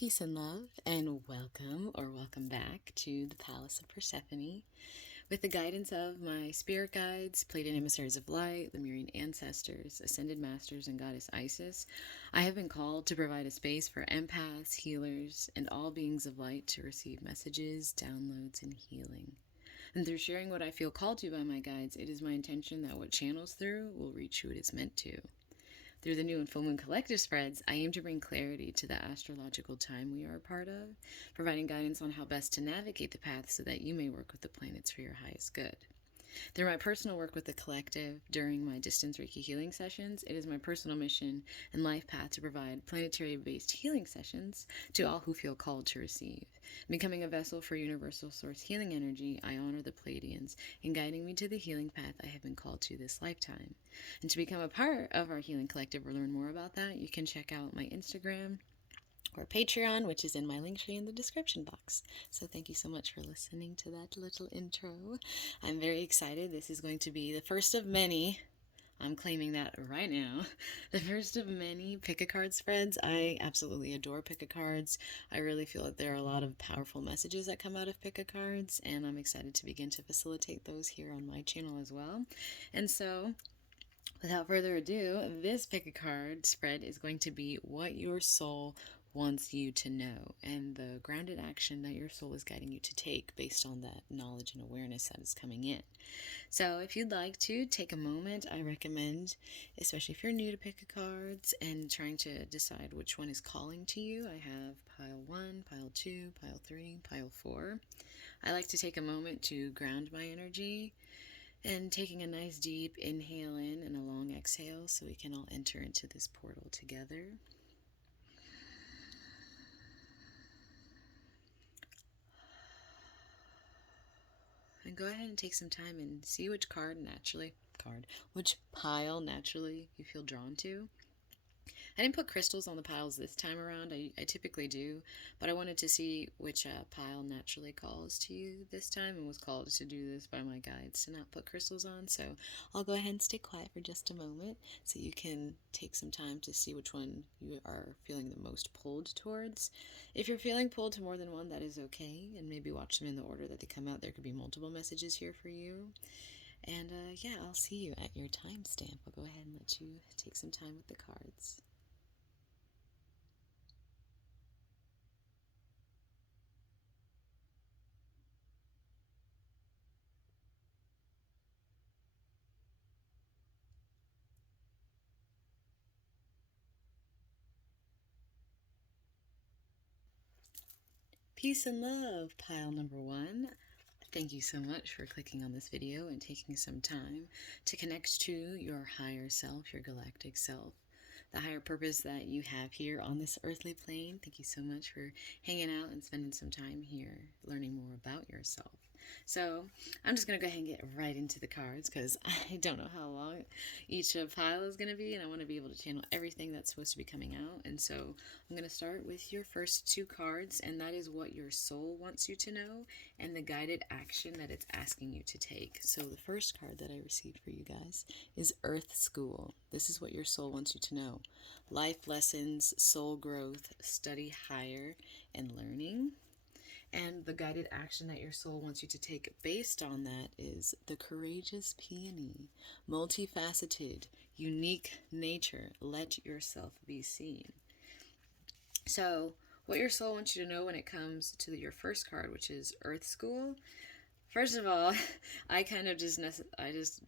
Peace and love, and welcome back to the Palace of Persephone. With the guidance of my spirit guides, Pleiadian emissaries of light, Lemurian ancestors, ascended masters, and goddess Isis, I have been called to provide a space for empaths, healers, and all beings of light to receive messages, downloads, and healing. And through sharing what I feel called to by my guides, it is my intention that what channels through will reach who it is meant to. Through the new and full moon collective spreads, I aim to bring clarity to the astrological time we are a part of, providing guidance on how best to navigate the path so that you may work with the planets for your highest good. Through my personal work with the collective during my Distance Reiki Healing sessions, it is my personal mission and life path to provide planetary-based healing sessions to all who feel called to receive. Becoming a vessel for universal source healing energy, I honor the Pleiadians in guiding me to the healing path I have been called to this lifetime. And to become a part of our healing collective or learn more about that, you can check out my Instagram or Patreon, which is in my link tree in the description box. So thank you so much for listening to that little intro. I'm very excited. This is going to be the first of many, I'm claiming that right now, the first of many pick-a-card spreads. I absolutely adore pick-a-cards. I really feel that there are a lot of powerful messages that come out of pick-a-cards, and I'm excited to begin to facilitate those here on my channel as well. And so, without further ado, this pick-a-card spread is going to be what your soul wants you to know and the grounded action that your soul is guiding you to take based on that knowledge and awareness that is coming in. So if you'd like to take a moment, I recommend, especially if you're new to pick-a-cards and trying to decide which one is calling to you, I have pile 1, pile 2, pile 3, pile 4. I like to take a moment to ground my energy and taking a nice deep inhale in and a long exhale so we can all enter into this portal together. And go ahead and take some time and see which which pile naturally you feel drawn to. I didn't put crystals on the piles this time around. I typically do, but I wanted to see which pile naturally calls to you this time, and was called to do this by my guides to not put crystals on. So I'll go ahead and stay quiet for just a moment so you can take some time to see which one you are feeling the most pulled towards. If you're feeling pulled to more than one, that is okay, and maybe watch them in the order that they come out. There could be multiple messages here for you. And yeah, I'll see you at your timestamp. I'll go ahead and let you take some time with the cards. Peace and love, pile number 1. Thank you so much for clicking on this video and taking some time to connect to your higher self, your galactic self, the higher purpose that you have here on this earthly plane. Thank you so much for hanging out and spending some time here learning more about yourself. So I'm just going to go ahead and get right into the cards because I don't know how long each pile is going to be, and I want to be able to channel everything that's supposed to be coming out. And so I'm going to start with your first 2 cards, and that is what your soul wants you to know and the guided action that it's asking you to take. So the first card that I received for you guys is Earth School. This is what your soul wants you to know. Life lessons, soul growth, study higher, and learning. And the guided action that your soul wants you to take based on that is the courageous peony, multifaceted, unique nature. Let yourself be seen. So what your soul wants you to know when it comes to your first card, which is Earth School. First of all, I just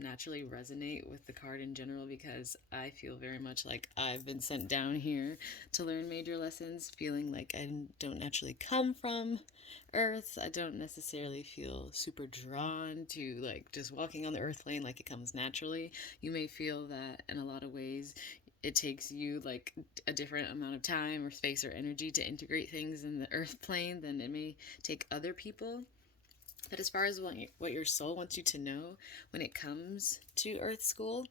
naturally resonate with the card in general because I feel very much like I've been sent down here to learn major lessons, feeling like I don't naturally come from Earth. I don't necessarily feel super drawn to like just walking on the Earth plane like it comes naturally. You may feel that in a lot of ways it takes you like a different amount of time or space or energy to integrate things in the Earth plane than it may take other people. But as far as what your soul wants you to know when it comes to Earth School,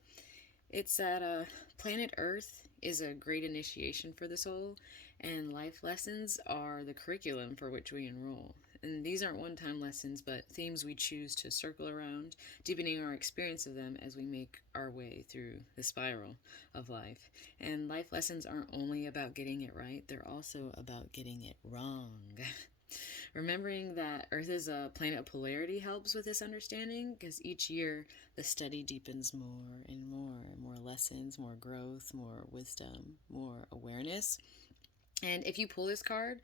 it's that planet Earth is a great initiation for the soul, and life lessons are the curriculum for which we enroll. And these aren't one-time lessons, but themes we choose to circle around, deepening our experience of them as we make our way through the spiral of life. And life lessons aren't only about getting it right, they're also about getting it wrong. Remembering that Earth is a planet of polarity helps with this understanding, because each year the study deepens more and more lessons, more growth, more wisdom, more awareness. And if you pull this card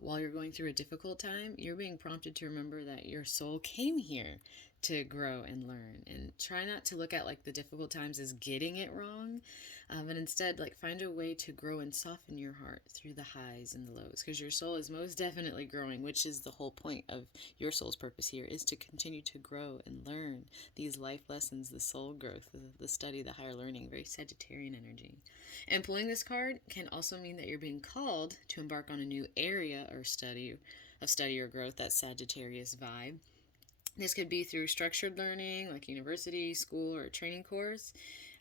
while you're going through a difficult time, you're being prompted to remember that your soul came here to grow and learn. And try not to look at like the difficult times as getting it wrong, but instead like find a way to grow and soften your heart through the highs and the lows, because your soul is most definitely growing, which is the whole point of your soul's purpose here, is to continue to grow and learn these life lessons, the soul growth, the study, the higher learning, very Sagittarian energy. And pulling this card can also mean that you're being called to embark on a new area or study or growth, that Sagittarius vibe. This could be through structured learning, like university, school, or training course.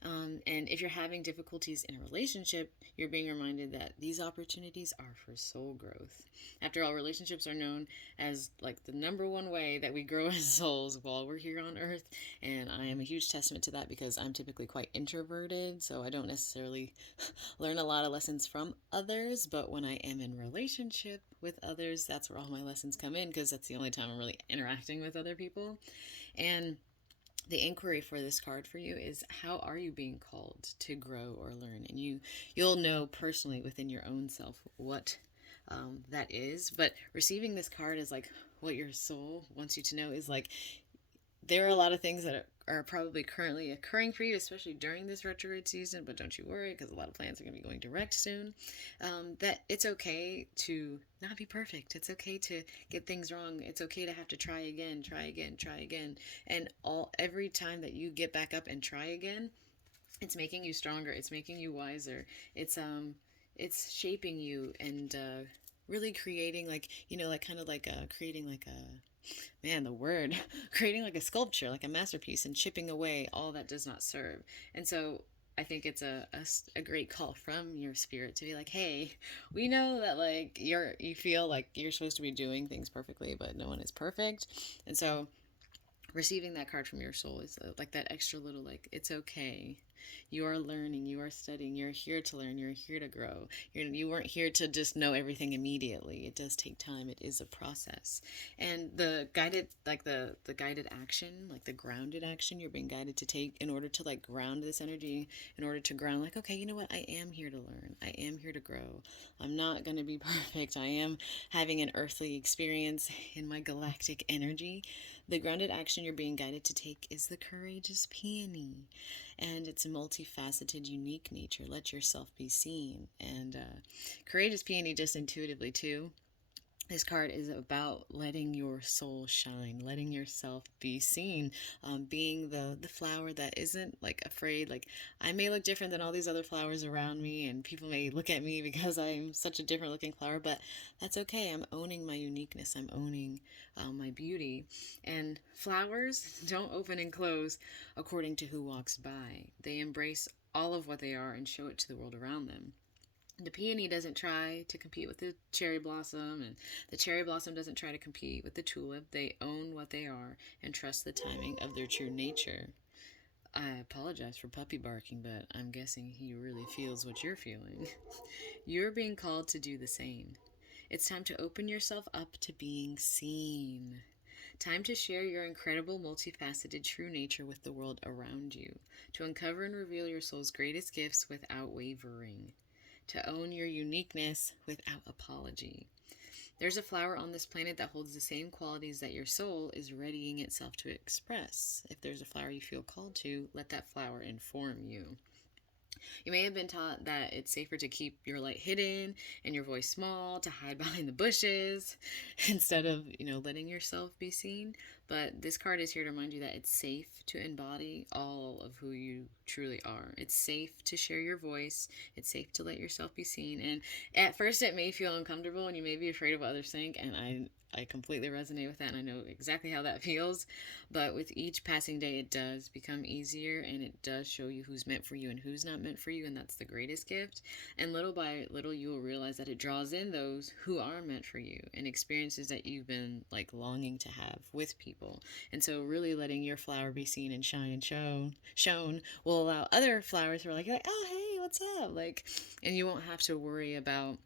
And if you're having difficulties in a relationship, you're being reminded that these opportunities are for soul growth. After all, relationships are known as like the number one way that we grow as souls while we're here on Earth. And I am a huge testament to that, because I'm typically quite introverted, so I don't necessarily learn a lot of lessons from others. But when I am in relationship with others, that's where all my lessons come in, because that's the only time I'm really interacting with other people. And the inquiry for this card for you is, how are you being called to grow or learn? And you'll know personally within your own self what that is. But receiving this card is like what your soul wants you to know is like, there are a lot of things that are probably currently occurring for you, especially during this retrograde season, but don't you worry, because a lot of planets are going to be going direct soon. That it's okay to not be perfect. It's okay to get things wrong. It's okay to have to try again. And every time that you get back up and try again, it's making you stronger. It's making you wiser. It's shaping you and really creating like, like kind of like creating like the word, creating like a sculpture, like a masterpiece, and chipping away all that does not serve. And so I think it's a great call from your spirit to be like, hey, we know that like you feel like you're supposed to be doing things perfectly, but no one is perfect. And so receiving that card from your soul is like that extra little, like, it's okay. You are learning, you are studying, you're here to learn, you're here to grow. You weren't here to just know everything immediately. It does take time. It is a process. And the guided, like the guided action, like the grounded action you're being guided to take in order to like ground this energy, in order to ground like, okay, you know what? I am here to learn. I am here to grow. I'm not going to be perfect. I am having an earthly experience in my galactic energy. The grounded action you're being guided to take is the courageous peony, and its multifaceted, unique nature. Let yourself be seen. And courageous peony, just intuitively too, this card is about letting your soul shine, letting yourself be seen, being the flower that isn't like afraid. Like, I may look different than all these other flowers around me, and people may look at me because I'm such a different looking flower, but that's okay. I'm owning my uniqueness. I'm owning my beauty. And flowers don't open and close according to who walks by. They embrace all of what they are and show it to the world around them. The peony doesn't try to compete with the cherry blossom, and the cherry blossom doesn't try to compete with the tulip. They own what they are and trust the timing of their true nature. I apologize for puppy barking, but I'm guessing he really feels what you're feeling. You're being called to do the same. It's time to open yourself up to being seen. Time to share your incredible, multifaceted true nature with the world around you. To uncover and reveal your soul's greatest gifts without wavering. To own your uniqueness without apology. There's a flower on this planet that holds the same qualities that your soul is readying itself to express. If there's a flower you feel called to, let that flower inform you. You may have been taught that it's safer to keep your light hidden and your voice small, to hide behind the bushes, instead of, letting yourself be seen. But this card is here to remind you that it's safe to embody all of who you truly are. It's safe to share your voice. It's safe to let yourself be seen. And at first it may feel uncomfortable and you may be afraid of what others think. And I completely resonate with that, and I know exactly how that feels. But with each passing day, it does become easier, and it does show you who's meant for you and who's not meant for you, and that's the greatest gift. And little by little, you will realize that it draws in those who are meant for you and experiences that you've been like longing to have with people. And so, really letting your flower be seen and shine and shown will allow other flowers who are like, oh hey, what's up? Like, and you won't have to worry about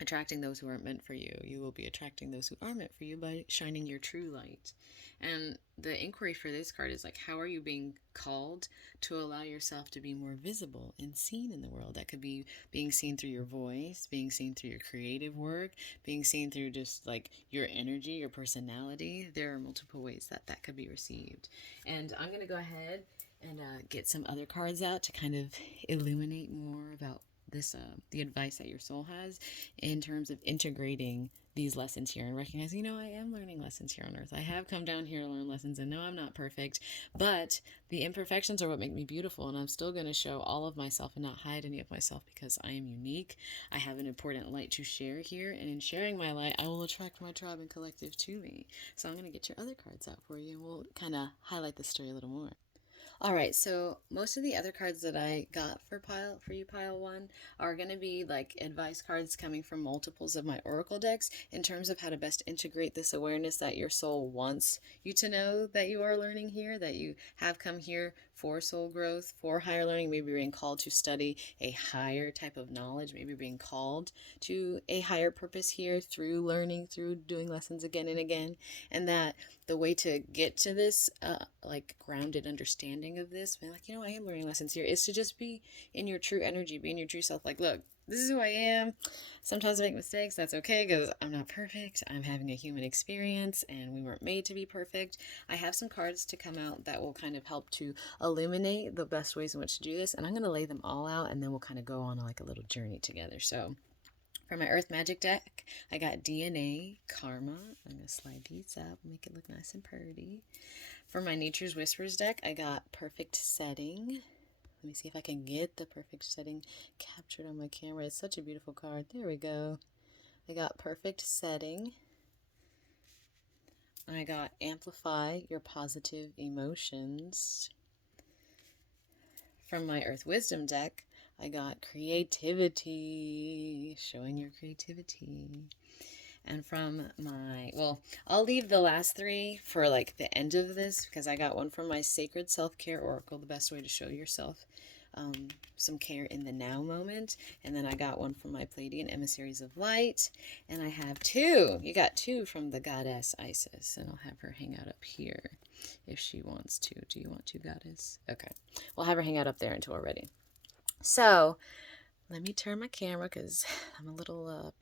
attracting those who aren't meant for you. You will be attracting those who are meant for you by shining your true light. And the inquiry for this card is like, how are you being called to allow yourself to be more visible and seen in the world? That could be being seen through your voice, being seen through your creative work, being seen through just like your energy, your personality. There are multiple ways that that could be received. And I'm going to go ahead and get some other cards out to kind of illuminate more about this the advice that your soul has in terms of integrating these lessons here and recognizing, I am learning lessons here on earth. I have come down here to learn lessons, and no, I'm not perfect, but the imperfections are what make me beautiful, and I'm still going to show all of myself and not hide any of myself because I am unique. I have an important light to share here, and in sharing my light, I will attract my tribe and collective to me. So I'm going to get your other cards out for you, and we'll kind of highlight the story a little more. All right, so most of the other cards that I got for you, pile one, are going to be like advice cards coming from multiples of my oracle decks in terms of how to best integrate this awareness that your soul wants you to know that you are learning here, that you have come here for soul growth, for higher learning, maybe being called to study a higher type of knowledge, maybe being called to a higher purpose here through learning, through doing lessons again and again, and that the way to get to this like grounded understanding of this, being like, I am learning lessons here, is to just be in your true energy, be in your true self. Like, look, this is who I am. Sometimes I make mistakes. That's okay because I'm not perfect. I'm having a human experience and we weren't made to be perfect. I have some cards to come out that will kind of help to illuminate the best ways in which to do this. And I'm going to lay them all out and then we'll kind of go on like a little journey together. So for my Earth Magic deck, I got DNA, Karma. I'm going to slide these up, make it look nice and pretty. For my Nature's Whispers deck, I got Perfect Setting. Let me see if I can get the perfect setting captured on my camera. It's such a beautiful card. There we go. I got Perfect Setting. I got Amplify Your Positive Emotions. From my Earth Wisdom deck, I got Creativity, showing your creativity. And from my, I'll leave the last three for like the end of this because I got one from my Sacred Self-Care Oracle, the best way to show yourself some care in the now moment. And then I got one from my Pleiadian Emissaries of Light. And I have two. You got two from the goddess Isis. And I'll have her hang out up here if she wants to. Do you want to, goddess? Okay. We'll have her hang out up there until we're ready. So let me turn my camera because I'm a little,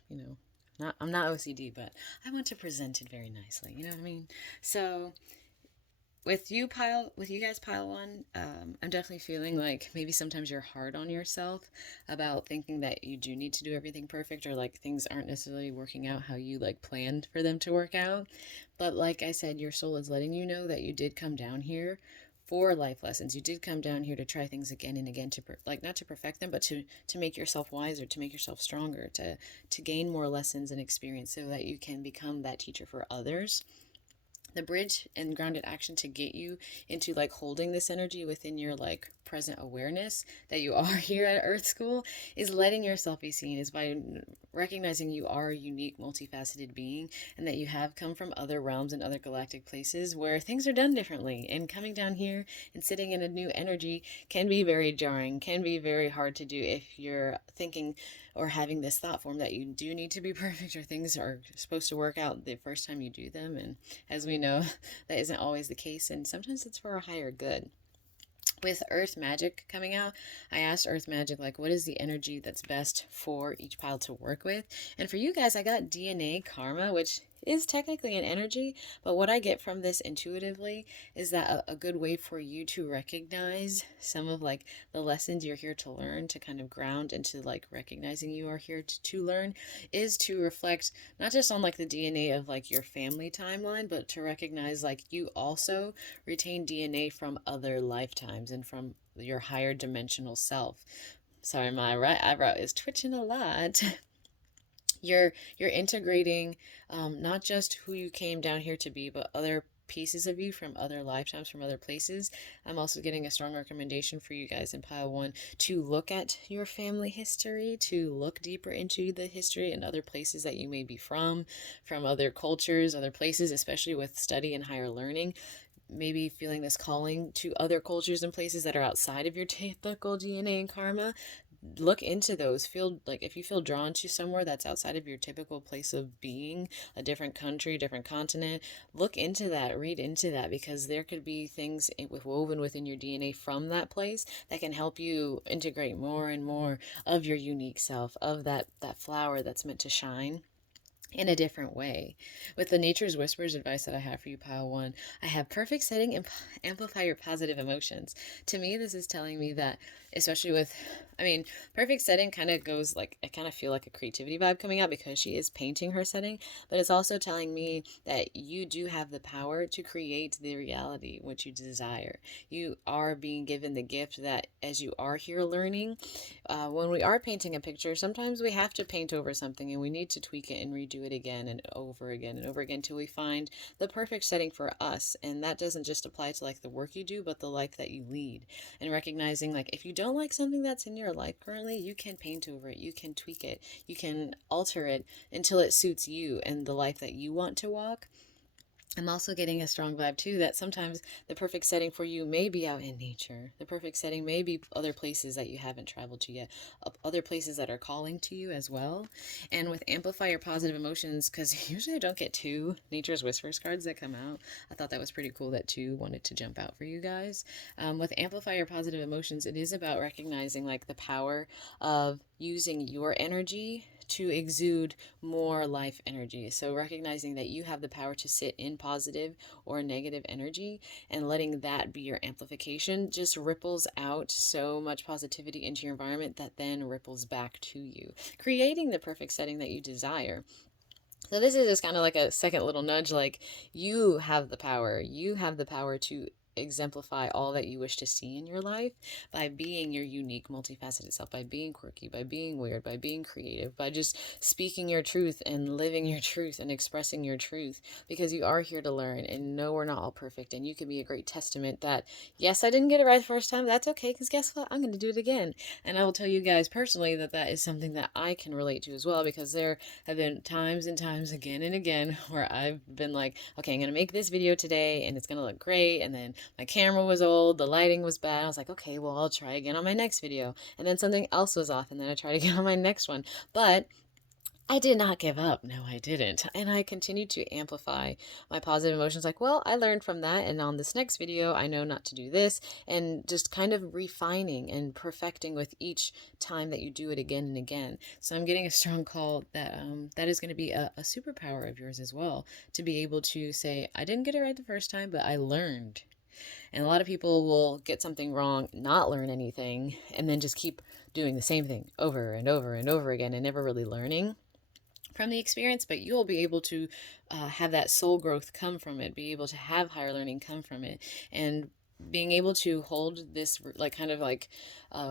I'm not OCD, but I want to present it very nicely. You know what I mean? So with you guys, pile one, I'm definitely feeling like maybe sometimes you're hard on yourself about thinking that you do need to do everything perfect or like things aren't necessarily working out how you like planned for them to work out. But like I said, your soul is letting you know that you did come down here for life lessons. You did come down here to try things again and again, to not to perfect them, but to make yourself wiser, to make yourself stronger, to gain more lessons and experience so that you can become that teacher for others. The bridge and grounded action to get you into like holding this energy within your like present awareness that you are here at Earth School is letting yourself be seen, is by recognizing you are a unique, multifaceted being and that you have come from other realms and other galactic places where things are done differently. And coming down here and sitting in a new energy can be very jarring, can be very hard to do if you're thinking or having this thought form that you do need to be perfect or things are supposed to work out the first time you do them. And as we know, that isn't always the case, and sometimes it's for a higher good. With Earth Magic coming out, I asked Earth Magic, like, what is the energy that's best for each pile to work with? And for you guys, I got DNA Karma, which is technically an energy, but what I get from this intuitively is that a good way for you to recognize some of like the lessons you're here to learn, to kind of ground into like recognizing you are here to learn, is to reflect not just on like the DNA of like your family timeline, but to recognize like you also retain DNA from other lifetimes and from your higher dimensional self. Sorry, my right eyebrow is twitching a lot. You're integrating not just who you came down here to be, but other pieces of you from other lifetimes, from other places. I'm also getting a strong recommendation for you guys in pile 1 to look at your family history, to look deeper into the history and other places that you may be from other cultures, other places, especially with study and higher learning. Maybe feeling this calling to other cultures and places that are outside of your typical DNA and karma. Look into those. Feel like if you feel drawn to somewhere that's outside of your typical place of being, a different country, different continent, look into that, read into that, because there could be things woven within your DNA from that place that can help you integrate more and more of your unique self, of that flower that's meant to shine in a different way. With the Nature's Whispers advice that I have for you, pile 1, I have perfect setting and amplify your positive emotions. To me, this is telling me that, especially with, I mean, perfect setting kind of goes like, I kind of feel like a creativity vibe coming out because she is painting her setting, but it's also telling me that you do have the power to create the reality which you desire. You are being given the gift that as you are here learning, when we are painting a picture, sometimes we have to paint over something and we need to tweak it and redo it again and over again until we find the perfect setting for us. And that doesn't just apply to like the work you do, but the life that you lead. And recognizing like if you don't like something that's in your life currently, you can paint over it, you can tweak it, you can alter it until it suits you and the life that you want to walk. I'm also getting a strong vibe too that sometimes the perfect setting for you may be out in nature. The perfect setting may be other places that you haven't traveled to yet, other places that are calling to you as well. And with Amplify Your Positive Emotions, because usually I don't get 2 Nature's Whispers cards that come out, I thought that was pretty cool that 2 wanted to jump out for you guys. With Amplify Your Positive Emotions, it is about recognizing like the power of using your energy to exude more life energy. So recognizing that you have the power to sit in positive or negative energy and letting that be your amplification just ripples out so much positivity into your environment that then ripples back to you, creating the perfect setting that you desire. So this is just kind of like a second little nudge, like you have the power. You have the power to exemplify all that you wish to see in your life by being your unique, multifaceted self, by being quirky, by being weird, by being creative, by just speaking your truth and living your truth and expressing your truth, because you are here to learn. And no, we're not all perfect, and you can be a great testament that yes, I didn't get it right the first time. That's okay, because guess what, I'm going to do it again. And I will tell you guys personally that that is something that I can relate to as well, because there have been times and times again and again where I've been like, okay, I'm going to make this video today and it's going to look great, and then my camera was old, the lighting was bad. I was like, okay, well, I'll try again on my next video. And then something else was off, and then I tried again on my next one. But I did not give up. No, I didn't. And I continued to amplify my positive emotions. Like, well, I learned from that. And on this next video, I know not to do this. And just kind of refining and perfecting with each time that you do it again and again. So I'm getting a strong call that that is going to be a superpower of yours as well. To be able to say, I didn't get it right the first time, but I learned. And a lot of people will get something wrong, not learn anything, and then just keep doing the same thing over and over and over again and never really learning from the experience. But you'll be able to have that soul growth come from it, be able to have higher learning come from it, and being able to hold this like kind of like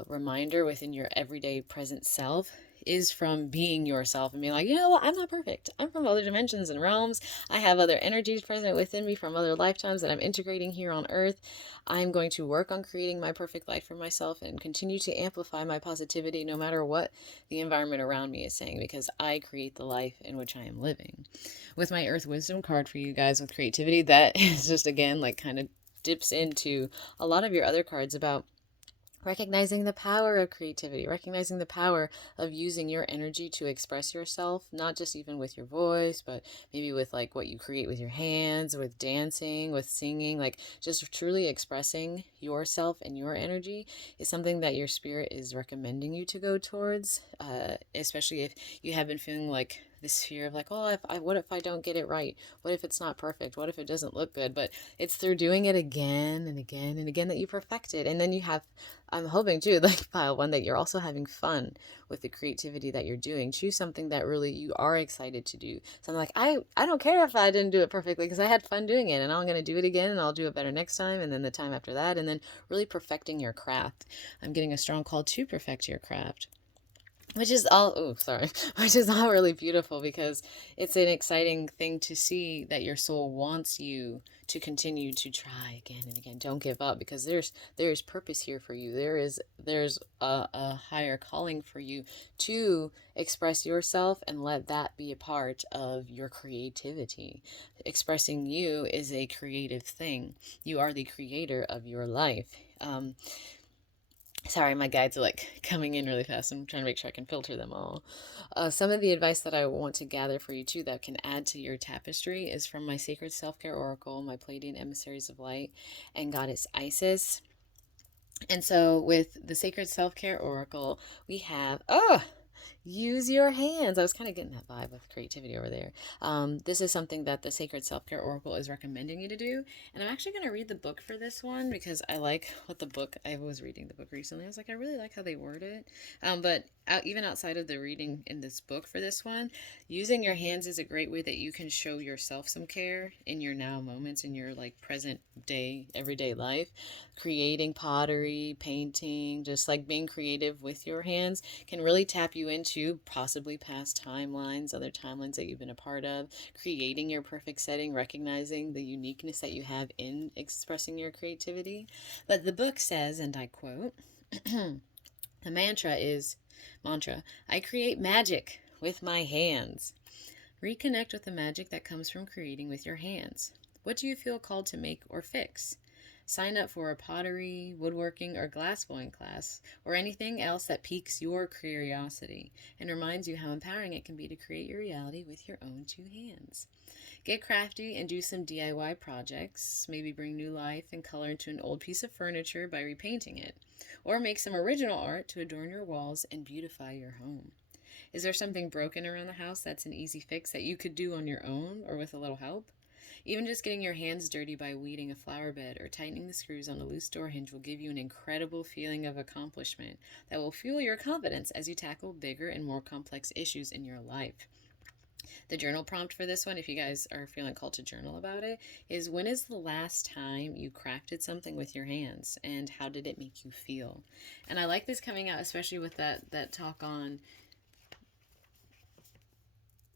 reminder within your everyday present self is from being yourself and being like, you know what, I'm not perfect. I'm from other dimensions and realms. I have other energies present within me from other lifetimes that I'm integrating here on earth. I'm going to work on creating my perfect life for myself and continue to amplify my positivity no matter what the environment around me is saying, because I create the life in which I am living. With my Earth Wisdom card for you guys with creativity, that is just again like kind of dips into a lot of your other cards about recognizing the power of creativity, recognizing the power of using your energy to express yourself, not just even with your voice, but maybe with like what you create with your hands, with dancing, with singing, like just truly expressing yourself and your energy is something that your spirit is recommending you to go towards, especially if you have been feeling like this fear of like, oh, what if I don't get it right? What if it's not perfect? What if it doesn't look good? But it's through doing it again and again and again that you perfect it. And then you have, I'm hoping too, like pile one, that you're also having fun with the creativity that you're doing. Choose something that really you are excited to do. So I'm like, I don't care if I didn't do it perfectly because I had fun doing it, and I'm going to do it again, and I'll do it better next time, and then the time after that, and then really perfecting your craft. I'm getting a strong call to perfect your craft. Which is all, oh, sorry, which is all really beautiful because it's an exciting thing to see that your soul wants you to continue to try again and again. Don't give up, because there's purpose here for you. There's a higher calling for you to express yourself and let that be a part of your creativity. Expressing you is a creative thing. You are the creator of your life. Sorry, my guides are like coming in really fast. I'm trying to make sure I can filter them all. Some of the advice that I want to gather for you too that can add to your tapestry is from my Sacred Self-Care Oracle, my Pleiadian Emissaries of Light, and Goddess Isis. And so with the Sacred Self-Care Oracle, we have, use your hands. I was kind of getting that vibe with creativity over there. This is something that the Sacred Self-Care Oracle is recommending you to do. And I'm actually going to read the book for this one because I like what the book, I was reading the book recently. I was like, I really like how they word it. But even outside of the reading in this book for this one, using your hands is a great way that you can show yourself some care in your now moments, in your like present day, everyday life. Creating pottery, painting, just like being creative with your hands can really tap you into possibly past timelines, other timelines that you've been a part of, creating your perfect setting, recognizing the uniqueness that you have in expressing your creativity. But the book says, and I quote, the mantra is, I create magic with my hands. Reconnect with the magic that comes from creating with your hands. What do you feel called to make or fix? Sign up for a pottery, woodworking, or glassblowing class, or anything else that piques your curiosity and reminds you how empowering it can be to create your reality with your own two hands. Get crafty and do some DIY projects. Maybe bring new life and color into an old piece of furniture by repainting it, or make some original art to adorn your walls and beautify your home. Is there something broken around the house that's an easy fix that you could do on your own or with a little help? Even just getting your hands dirty by weeding a flower bed or tightening the screws on a loose door hinge will give you an incredible feeling of accomplishment that will fuel your confidence as you tackle bigger and more complex issues in your life. The journal prompt for this one, if you guys are feeling called to journal about it, is when is the last time you crafted something with your hands and how did it make you feel? And I like this coming out, especially with that talk on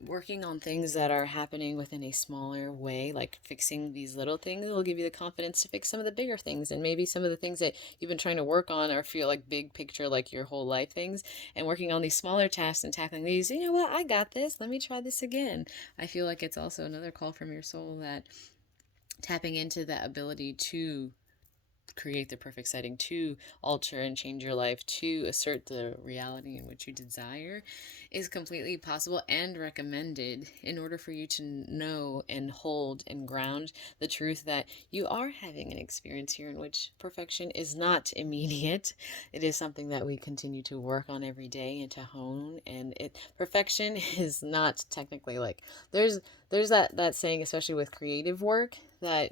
working on things that are happening within a smaller way, like fixing these little things will give you the confidence to fix some of the bigger things, and maybe some of the things that you've been trying to work on or feel like big picture, like your whole life things, and working on these smaller tasks and tackling these, you know what, I got this, let me try this again. I feel like it's also another call from your soul that tapping into that ability to create the perfect setting, to alter and change your life, to assert the reality in which you desire, is completely possible and recommended in order for you to know and hold and ground the truth that you are having an experience here in which perfection is not immediate. It is something that we continue to work on every day and to hone, and perfection is not technically like there's that saying, especially with creative work, that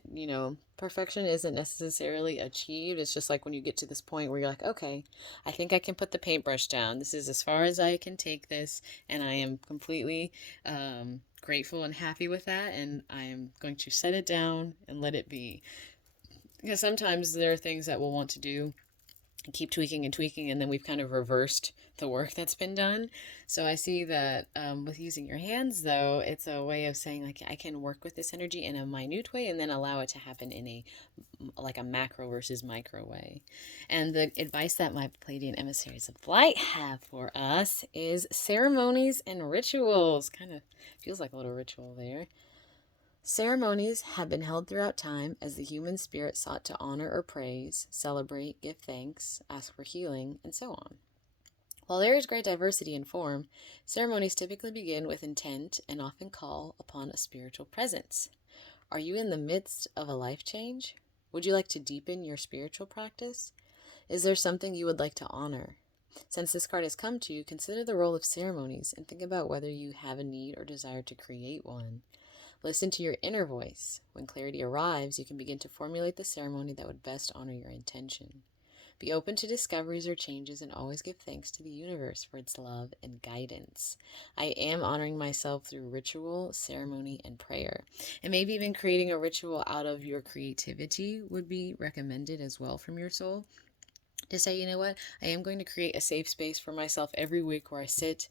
perfection isn't necessarily achieved. It's just like when you get to this point where you're like, okay, I think I can put the paintbrush down. This is as far as I can take this, and I am completely grateful and happy with that, and I am going to set it down and let it be. Because sometimes there are things that we'll want to do and keep tweaking and tweaking, and then we've kind of reversed the work that's been done. So I see that with using your hands, though, it's a way of saying, like, I can work with this energy in a minute way and then allow it to happen in a macro versus micro way. And the advice that my Pleiadian Emissaries of Light have for us is ceremonies and rituals. Kind of feels like a little ritual there. Ceremonies have been held throughout time as the human spirit sought to honor or praise, celebrate, give thanks, ask for healing, and so on. While there is great diversity in form, ceremonies typically begin with intent and often call upon a spiritual presence. Are you in the midst of a life change? Would you like to deepen your spiritual practice? Is there something you would like to honor? Since this card has come to you, consider the role of ceremonies and think about whether you have a need or desire to create one. Listen to your inner voice. When clarity arrives, you can begin to formulate the ceremony that would best honor your intention. Be open to discoveries or changes and always give thanks to the universe for its love and guidance. I am honoring myself through ritual, ceremony, and prayer. And maybe even creating a ritual out of your creativity would be recommended as well from your soul. To say, you know what, I am going to create a safe space for myself every week where I sit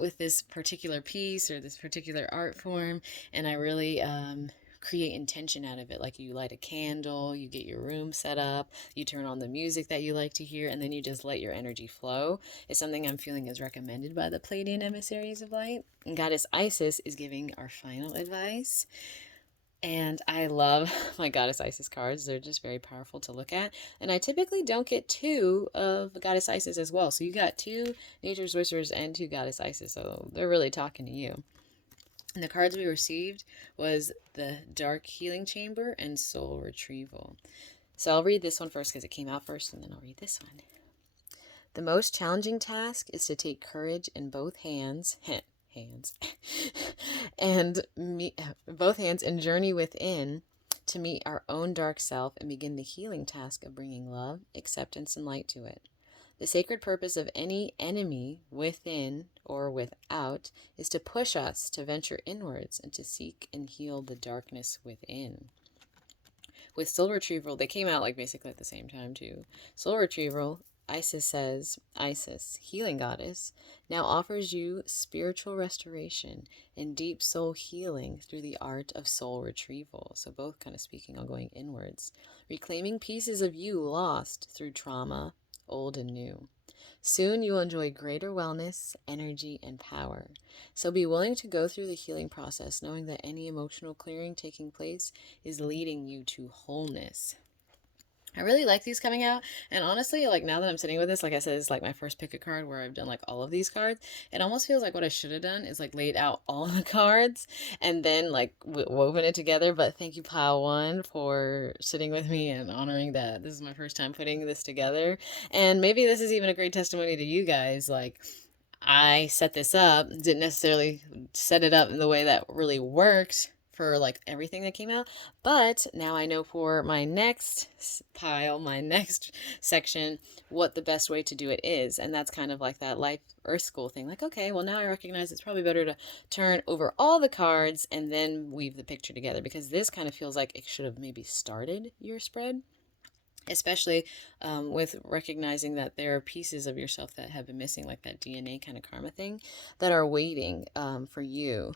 with this particular piece or this particular art form, and I really create intention out of it. Like you light a candle, you get your room set up, you turn on the music that you like to hear, and then you just let your energy flow. It's something I'm feeling is recommended by the Pleiadian emissaries of light. And Goddess Isis is giving our final advice. And I love my Goddess Isis cards. They're just very powerful to look at. And I typically don't get two of Goddess Isis as well. So you got two Nature's Whisperers and two Goddess Isis. So they're really talking to you. And the cards we received was the Dark Healing Chamber and Soul Retrieval. So I'll read this one first because it came out first, and then I'll read this one. The most challenging task is to take courage in both hands and both hands and journey within to meet our own dark self and begin the healing task of bringing love, acceptance, and light to it. The sacred purpose of any enemy within or without is to push us to venture inwards and to seek and heal the darkness within. With Soul Retrieval, they came out like basically at the same time too. Soul Retrieval, Isis says, Isis, healing goddess, now offers you spiritual restoration and deep soul healing through the art of soul retrieval. So both kind of speaking on going inwards, reclaiming pieces of you lost through trauma, old and new. Soon you will enjoy greater wellness, energy, and power. So be willing to go through the healing process, knowing that any emotional clearing taking place is leading you to wholeness. I really like these coming out, and honestly, like now that I'm sitting with this, like I said, it's like my first pick a card where I've done like all of these cards. It almost feels like what I should have done is like laid out all the cards and then like woven it together. But thank you, Pile One, for sitting with me and honoring that this is my first time putting this together. And maybe this is even a great testimony to you guys. Like, I set this up, didn't necessarily set it up in the way that really worked for like everything that came out, but now I know for my next pile, my next section, what the best way to do it is. And that's kind of like that life earth school thing. Like, okay, well now I recognize it's probably better to turn over all the cards and then weave the picture together, because this kind of feels like it should have maybe started your spread. Especially with recognizing that there are pieces of yourself that have been missing, like that DNA kind of karma thing, that are waiting for you.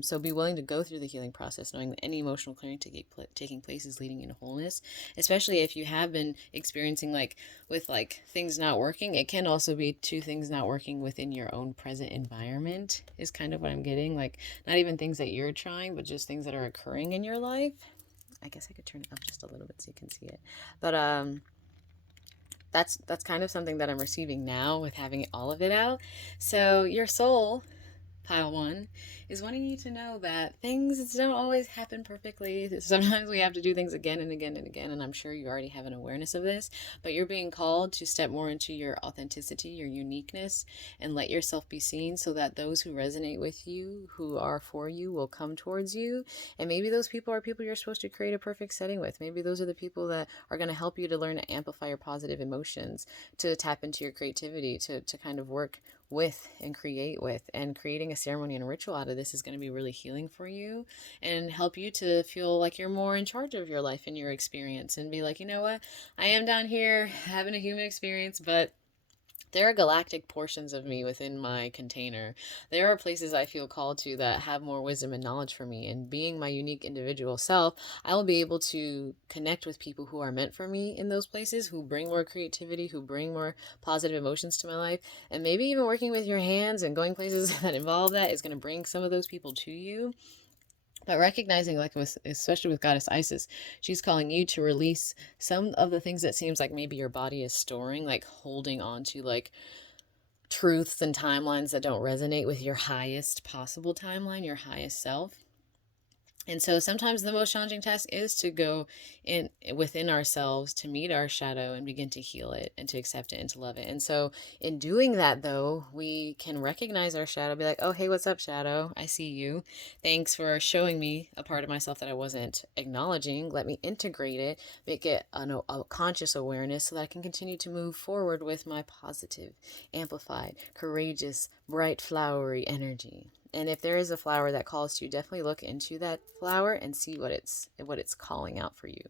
So be willing to go through the healing process, knowing that any emotional clearing taking place is leading into wholeness. Especially if you have been experiencing like with like things not working, it can also be two things not working within your own present environment is kind of what I'm getting. Like not even things that you're trying, but just things that are occurring in your life. I guess I could turn it up just a little bit so you can see it. But that's kind of something that I'm receiving now with having all of it out. So your soul, Pile One, is wanting you to know that things don't always happen perfectly. Sometimes we have to do things again and again and again, and I'm sure you already have an awareness of this, but you're being called to step more into your authenticity, your uniqueness, and let yourself be seen so that those who resonate with you, who are for you, will come towards you. And maybe those people are people you're supposed to create a perfect setting with. Maybe those are the people that are going to help you to learn to amplify your positive emotions, to tap into your creativity, to kind of work with and create with. And creating a ceremony and a ritual out of this is going to be really healing for you and help you to feel like you're more in charge of your life and your experience, and be like, you know what, I am down here having a human experience, but there are galactic portions of me within my container. There are places I feel called to that have more wisdom and knowledge for me. And being my unique individual self, I will be able to connect with people who are meant for me in those places, who bring more creativity, who bring more positive emotions to my life. And maybe even working with your hands and going places that involve that is going to bring some of those people to you. But recognizing, like especially with Goddess Isis, she's calling you to release some of the things that seems like maybe your body is storing, like holding on to like truths and timelines that don't resonate with your highest possible timeline, your highest self. And so sometimes the most challenging task is to go in within ourselves to meet our shadow and begin to heal it and to accept it and to love it. And so in doing that, though, we can recognize our shadow, be like, oh, hey, what's up, shadow? I see you. Thanks for showing me a part of myself that I wasn't acknowledging. Let me integrate it, make it a conscious awareness so that I can continue to move forward with my positive, amplified, courageous, bright, flowery energy. And if there is a flower that calls to you, definitely look into that flower and see what it's calling out for you.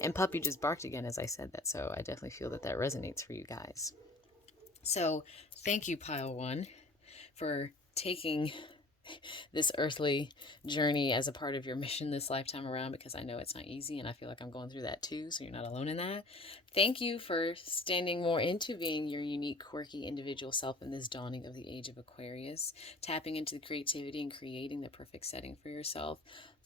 And Puppy just barked again as I said that, so I definitely feel that resonates for you guys. So thank you, Pile One, for taking this earthly journey as a part of your mission this lifetime around, because I know it's not easy and I feel like I'm going through that too, so you're not alone in that. Thank you for standing more into being your unique, quirky, individual self in this dawning of the age of Aquarius, tapping into the creativity and creating the perfect setting for yourself,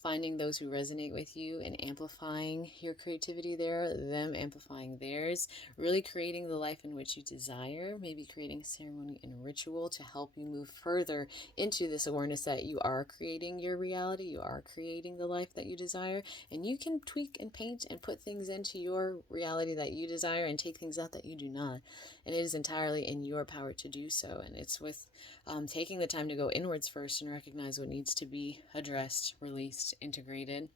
finding those who resonate with you and amplifying your creativity there, them amplifying theirs, really creating the life in which you desire, maybe creating a ceremony and ritual to help you move further into this awareness that you are creating your reality, you are creating the life that you desire, and you can tweak and paint and put things into your reality that you desire and take things out that you do not. And it is entirely in your power to do so. And it's with taking the time to go inwards first and recognize what needs to be addressed, released, integrated,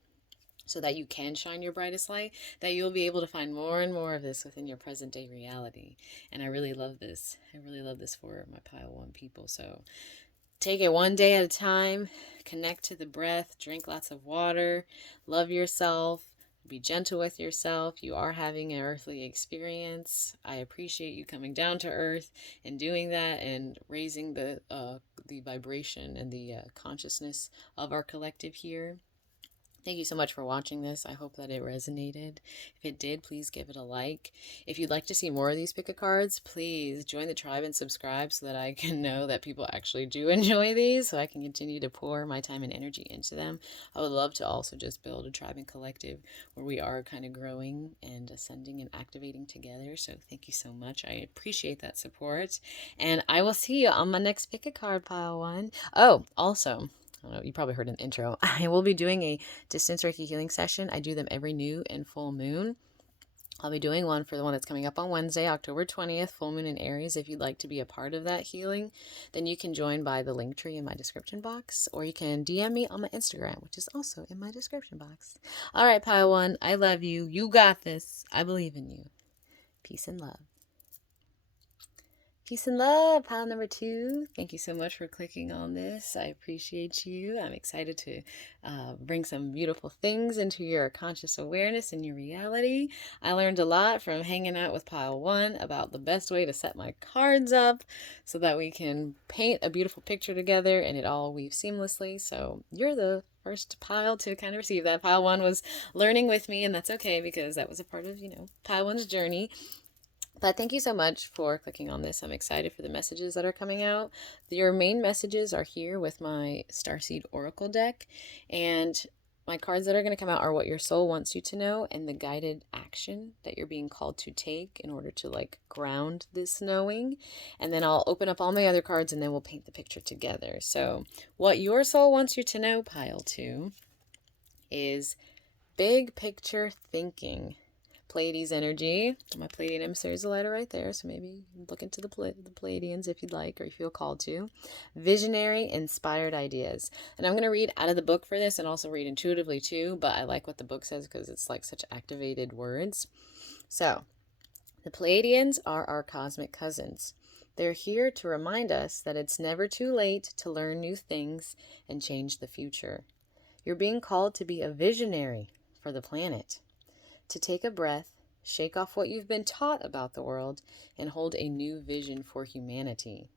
so that you can shine your brightest light, that you'll be able to find more and more of this within your present day reality. And I really love this. I really love this for my Pile One people. So take it one day at a time, connect to the breath, drink lots of water, love yourself, be gentle with yourself. You are having an earthly experience. I appreciate you coming down to earth and doing that and raising the vibration and the consciousness of our collective here. Thank you so much for watching this. I hope that it resonated. If it did, please give it a like. If you'd like to see more of these pick a cards, please join the tribe and subscribe so that I can know that people actually do enjoy these, so I can continue to pour my time and energy into them. I would love to also just build a tribe and collective where we are kind of growing and ascending and activating together. So thank you so much. I appreciate that support. And I will see you on my next pick a card, Pile One. Oh, also, I don't know, you probably heard an intro. I will be doing a Distance Reiki Healing session. I do them every new and full moon. I'll be doing one for the one that's coming up on Wednesday, October 20th, full moon in Aries. If you'd like to be a part of that healing, then you can join by the link tree in my description box, or you can DM me on my Instagram, which is also in my description box. All right, Pile One, I love you. You got this. I believe in you. Peace and love. Peace and love, pile number 2. Thank you so much for clicking on this. I appreciate you. I'm excited to bring some beautiful things into your conscious awareness and your reality. I learned a lot from hanging out with Pile 1 about the best way to set my cards up so that we can paint a beautiful picture together and it all weaves seamlessly. So you're the first pile to kind of receive that. Pile 1 was learning with me, and that's okay because that was a part of, Pile 1's journey. But thank you so much for clicking on this. I'm excited for the messages that are coming out. Your main messages are here with my Starseed Oracle deck. And my cards that are going to come out are what your soul wants you to know and the guided action that you're being called to take in order to ground this knowing. And then I'll open up all my other cards and then we'll paint the picture together. So what your soul wants you to know, Pile 2, is big picture thinking. Pleiades energy. My Pleiadian emissary is a lighter right there, so maybe look into the Pleiadians if you'd like or you feel called to. Visionary, inspired ideas. And I'm going to read out of the book for this and also read intuitively too, but I like what the book says because it's such activated words. So, the Pleiadians are our cosmic cousins. They're here to remind us that it's never too late to learn new things and change the future. You're being called to be a visionary for the planet. To take a breath, shake off what you've been taught about the world, and hold a new vision for humanity.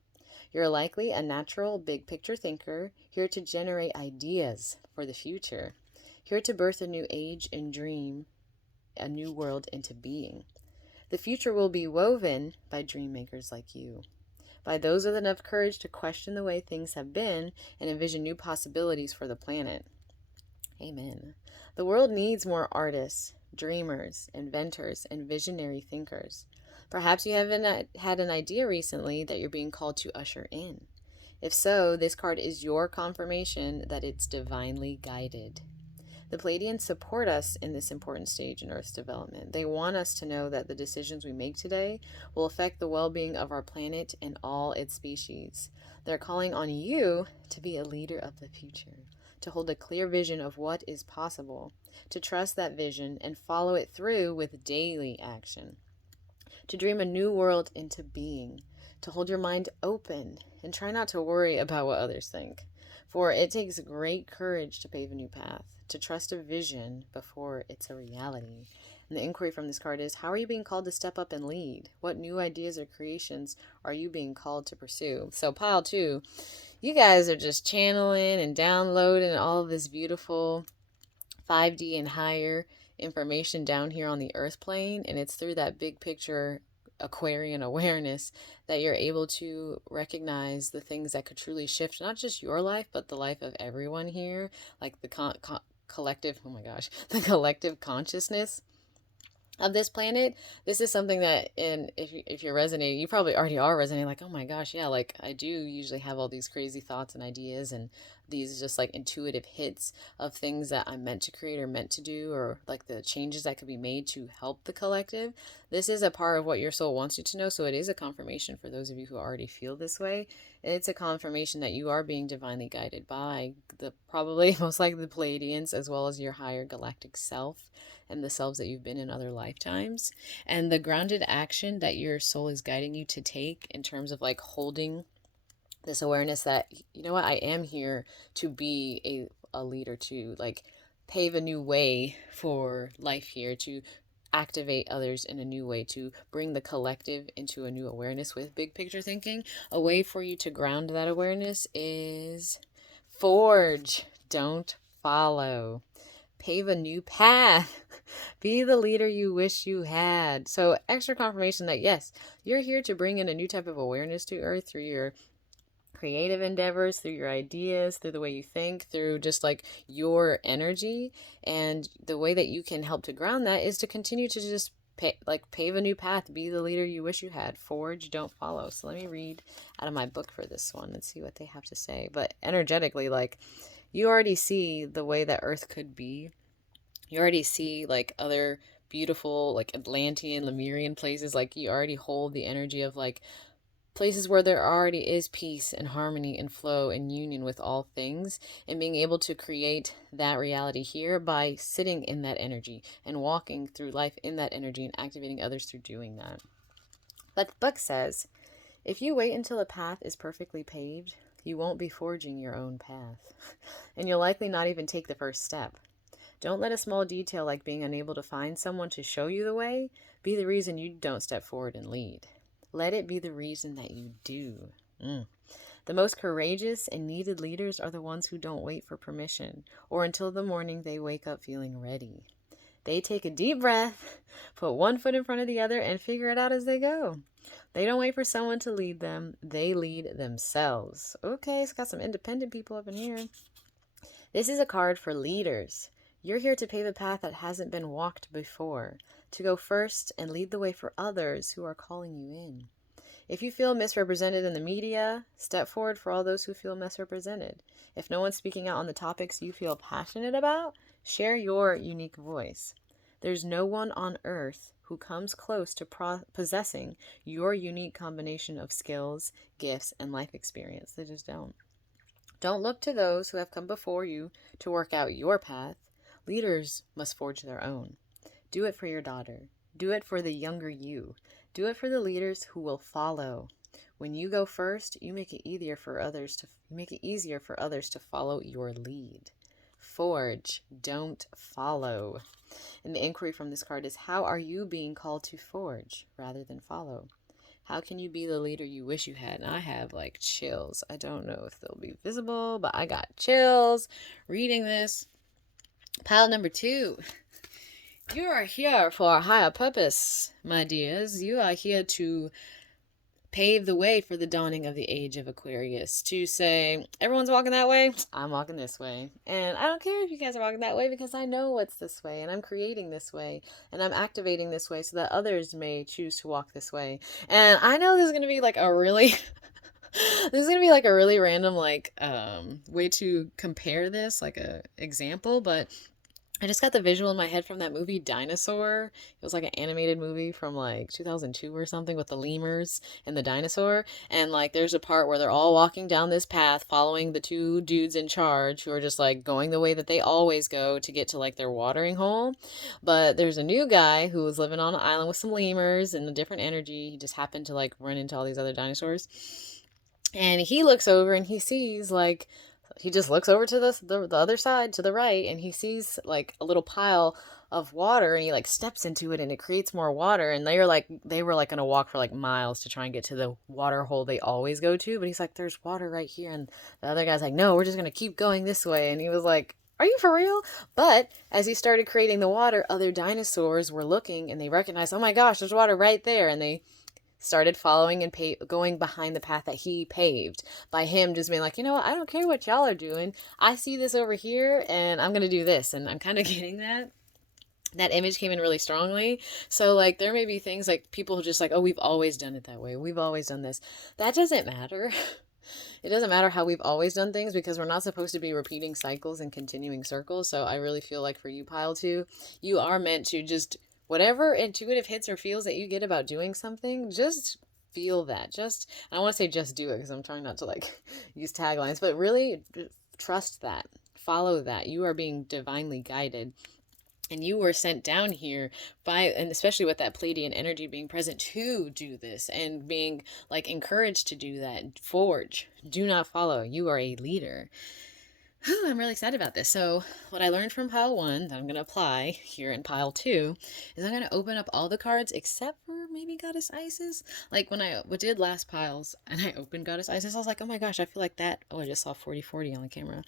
You're likely a natural big picture thinker, here to generate ideas for the future, here to birth a new age and dream a new world into being. The future will be woven by dream makers like you, by those with enough courage to question the way things have been and envision new possibilities for the planet. Amen. The world needs more artists, dreamers, inventors, and visionary thinkers. Perhaps you haven't had an idea recently that you're being called to usher in. If so, this card is your confirmation that it's divinely guided. The Pleiadians support us in this important stage in Earth's development. They want us to know that the decisions we make today will affect the well-being of our planet and all its species. They're calling on you to be a leader of the future, to hold a clear vision of what is possible, to trust that vision and follow it through with daily action, to dream a new world into being, to hold your mind open and try not to worry about what others think. For it takes great courage to pave a new path, to trust a vision before it's a reality. And the inquiry from this card is, how are you being called to step up and lead? What new ideas or creations are you being called to pursue? So pile 2, you guys are just channeling and downloading all of this beautiful 5D and higher information down here on the earth plane, and it's through that big picture Aquarian awareness that you're able to recognize the things that could truly shift not just your life but the life of everyone here, like the collective, oh my gosh, the collective consciousness of this planet. This is something that, if you're resonating, you probably already are resonating, like, oh my gosh, yeah, like I do usually have all these crazy thoughts and ideas and these just like intuitive hits of things that I'm meant to create or meant to do, or like the changes that could be made to help the collective. This is a part of what your soul wants you to know, so it is a confirmation for those of you who already feel this way. It's a confirmation that you are being divinely guided by the, probably most likely, the Pleiadians, as well as your higher galactic self and the selves that you've been in other lifetimes. And the grounded action that your soul is guiding you to take in terms of like holding this awareness that, you know what, I am here to be a leader, to like pave a new way for life here, to activate others in a new way, to bring the collective into a new awareness with big picture thinking. A way for you to ground that awareness is forge, don't follow. Pave a new path. Be the leader you wish you had. So extra confirmation that yes, you're here to bring in a new type of awareness to Earth through your creative endeavors, through your ideas, through the way you think, through just like your energy. And the way that you can help to ground that is to continue to just pave a new path. Be the leader you wish you had. Forge, don't follow. So let me read out of my book for this one and see what they have to say. But energetically, like, you already see the way that Earth could be. You already see like other beautiful like Atlantean, Lemurian places. Like, you already hold the energy of like places where there already is peace and harmony and flow and union with all things, and being able to create that reality here by sitting in that energy and walking through life in that energy and activating others through doing that. But the book says, if you wait until a path is perfectly paved, you won't be forging your own path, and you'll likely not even take the first step. Don't let a small detail like being unable to find someone to show you the way be the reason you don't step forward and lead. Let it be the reason that you do. The most courageous and needed leaders are the ones who don't wait for permission or until the morning they wake up feeling ready. They take a deep breath, put one foot in front of the other, and figure it out as they go. They don't wait for someone to lead them. They lead themselves. Okay, it's got some independent people up in here. This is a card for leaders. You're here to pave a path that hasn't been walked before, to go first and lead the way for others who are calling you in. If you feel misrepresented in the media, step forward for all those who feel misrepresented. If no one's speaking out on the topics you feel passionate about, share your unique voice. There's no one on earth who comes close to possessing your unique combination of skills, gifts, and life experience. They just don't. Don't look to those who have come before you to work out your path. Leaders must forge their own. Do it for your daughter. Do it for the younger you. Do it for the leaders who will follow. When you go first, you make it easier for others to follow your lead. Forge, don't follow. And the inquiry from this card is, how are you being called to forge rather than follow? How can you be the leader you wish you had? And I have like chills. I don't know if they'll be visible, but I got chills reading this. Pile number 2. You are here for a higher purpose, my dears. You are here to pave the way for the dawning of the age of Aquarius. To say, everyone's walking that way, I'm walking this way. And I don't care if you guys are walking that way, because I know what's this way, and I'm creating this way, and I'm activating this way so that others may choose to walk this way. And I know this is going to be like a really... this is going to be like a really random, like, way to compare this, like a example, but I just got the visual in my head from that movie Dinosaur. It was like an animated movie from like 2002 or something with the lemurs and the dinosaur. And like there's a part where they're all walking down this path following the two dudes in charge who are just like going the way that they always go to get to like their watering hole. But there's a new guy who was living on an island with some lemurs and a different energy. He just happened to like run into all these other dinosaurs. And he looks over and he sees like he just looks over to the other side to the right, and he sees like a little pile of water, and he like steps into it and it creates more water. And they were like gonna walk for like miles to try and get to the water hole they always go to, but he's like, there's water right here. And the other guy's like, no, we're just gonna keep going this way. And he was like, are you for real? But as he started creating the water, other dinosaurs were looking and they recognized, oh my gosh, there's water right there. And they started following and going behind the path that he paved, by him just being like, you know what, I don't care what y'all are doing. I see this over here and I'm going to do this. And I'm kind of getting that image came in really strongly. So like there may be things like people who just like, oh, we've always done it that way. We've always done this. That doesn't matter. It doesn't matter how we've always done things, because we're not supposed to be repeating cycles and continuing circles. So I really feel like for you, Pile 2, you are meant to just, whatever intuitive hits or feels that you get about doing something, just feel that. Just, I don't want to say just do it because I'm trying not to like use taglines, but really trust that. Follow that. You are being divinely guided. And you were sent down here by, and especially with that Pleiadian energy being present, to do this and being like encouraged to do that. Forge. Do not follow. You are a leader. Whew, I'm really excited about this. So what I learned from pile 1 that I'm going to apply here in pile 2 is I'm going to open up all the cards except for maybe Goddess Isis. Like when I did last piles and I opened Goddess Isis, I was like, oh my gosh, I feel like that. Oh, I just saw 4040 on the camera.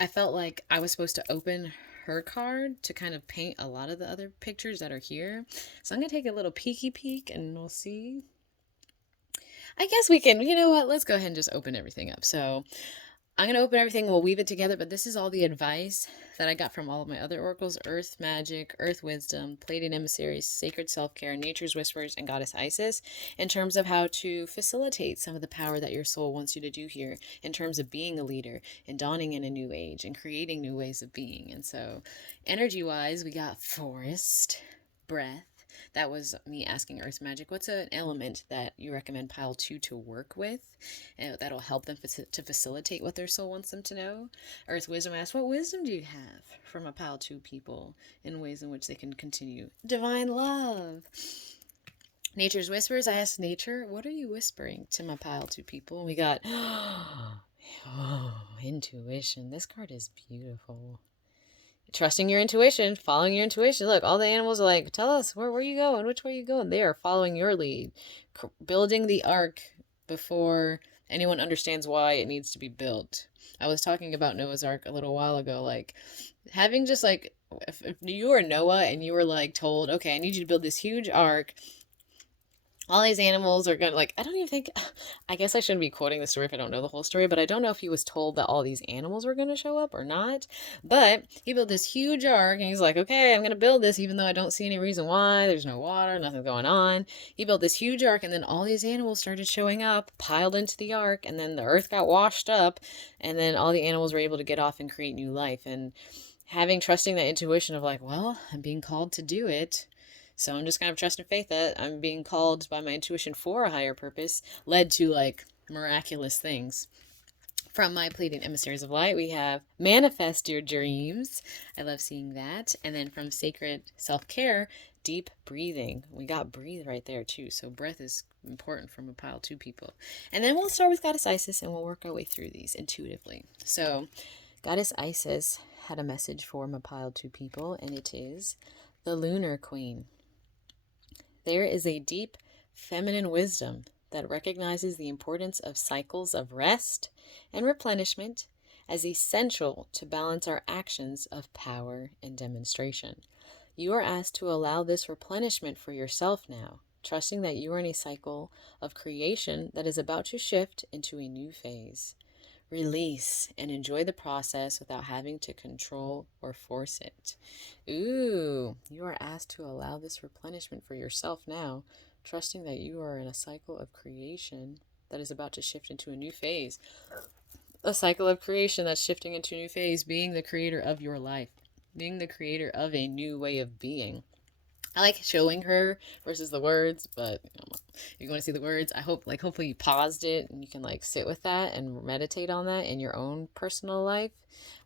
I felt like I was supposed to open her card to kind of paint a lot of the other pictures that are here. So I'm going to take a little peeky peek and we'll see. I guess we can, you know what, let's go ahead and just open everything up. So I'm going to open everything, we'll weave it together, but this is all the advice that I got from all of my other oracles: Earth Magic, Earth Wisdom, Pleiadian Emissaries, Sacred Self-Care, Nature's Whispers, and Goddess Isis, in terms of how to facilitate some of the power that your soul wants you to do here, in terms of being a leader and dawning in a new age and creating new ways of being. And so energy-wise, we got Forest, Breath. That was me asking Earth Magic, what's an element that you recommend pile 2 to work with, and that'll help them to facilitate what their soul wants them to know? Earth Wisdom asked, what wisdom do you have from a pile 2 people in ways in which they can continue divine love? Nature's Whispers, I asked Nature, what are you whispering to my pile 2 people? And we got, oh, intuition. This card is beautiful. Trusting your intuition, following your intuition. Look, all the animals are like, tell us, where are you going? Which way are you going? They are following your lead. Building the ark before anyone understands why it needs to be built. I was talking about Noah's Ark a little while ago, like having just like, if you were Noah and you were like told, okay, I need you to build this huge ark. All these animals are gonna, like, I don't even think, I guess I shouldn't be quoting the story if I don't know the whole story, but I don't know if he was told that all these animals were gonna show up or not. But he built this huge ark and he's like, okay, I'm gonna build this even though I don't see any reason why. There's no water, nothing going on. He built this huge ark, and then all these animals started showing up, piled into the ark, and then the earth got washed up, and then all the animals were able to get off and create new life. And trusting that intuition of like, well, I'm being called to do it, so I'm just kind of trust and faith that I'm being called by my intuition for a higher purpose, led to like miraculous things. From my Pleiadian Emissaries of Light, we have Manifest Your Dreams. I love seeing that. And then from Sacred Self-Care, Deep Breathing. We got breathe right there too. So breath is important from a pile 2 people. And then we'll start with Goddess Isis and we'll work our way through these intuitively. So Goddess Isis had a message for my pile 2 people, and it is the Lunar Queen. There is a deep feminine wisdom that recognizes the importance of cycles of rest and replenishment as essential to balance our actions of power and demonstration. You are asked to allow this replenishment for yourself now, trusting that you are in a cycle of creation that is about to shift into a new phase. Release and enjoy the process without having to control or force it. Ooh, you are asked to allow this replenishment for yourself now, trusting that you are in a cycle of creation that is about to shift into a new phase. A cycle of creation that's shifting into a new phase, being the creator of your life. being the creator of a new way of being. I like showing her versus the words, but if you want to see the words, I hope hopefully you paused it and you can sit with that and meditate on that in your own personal life,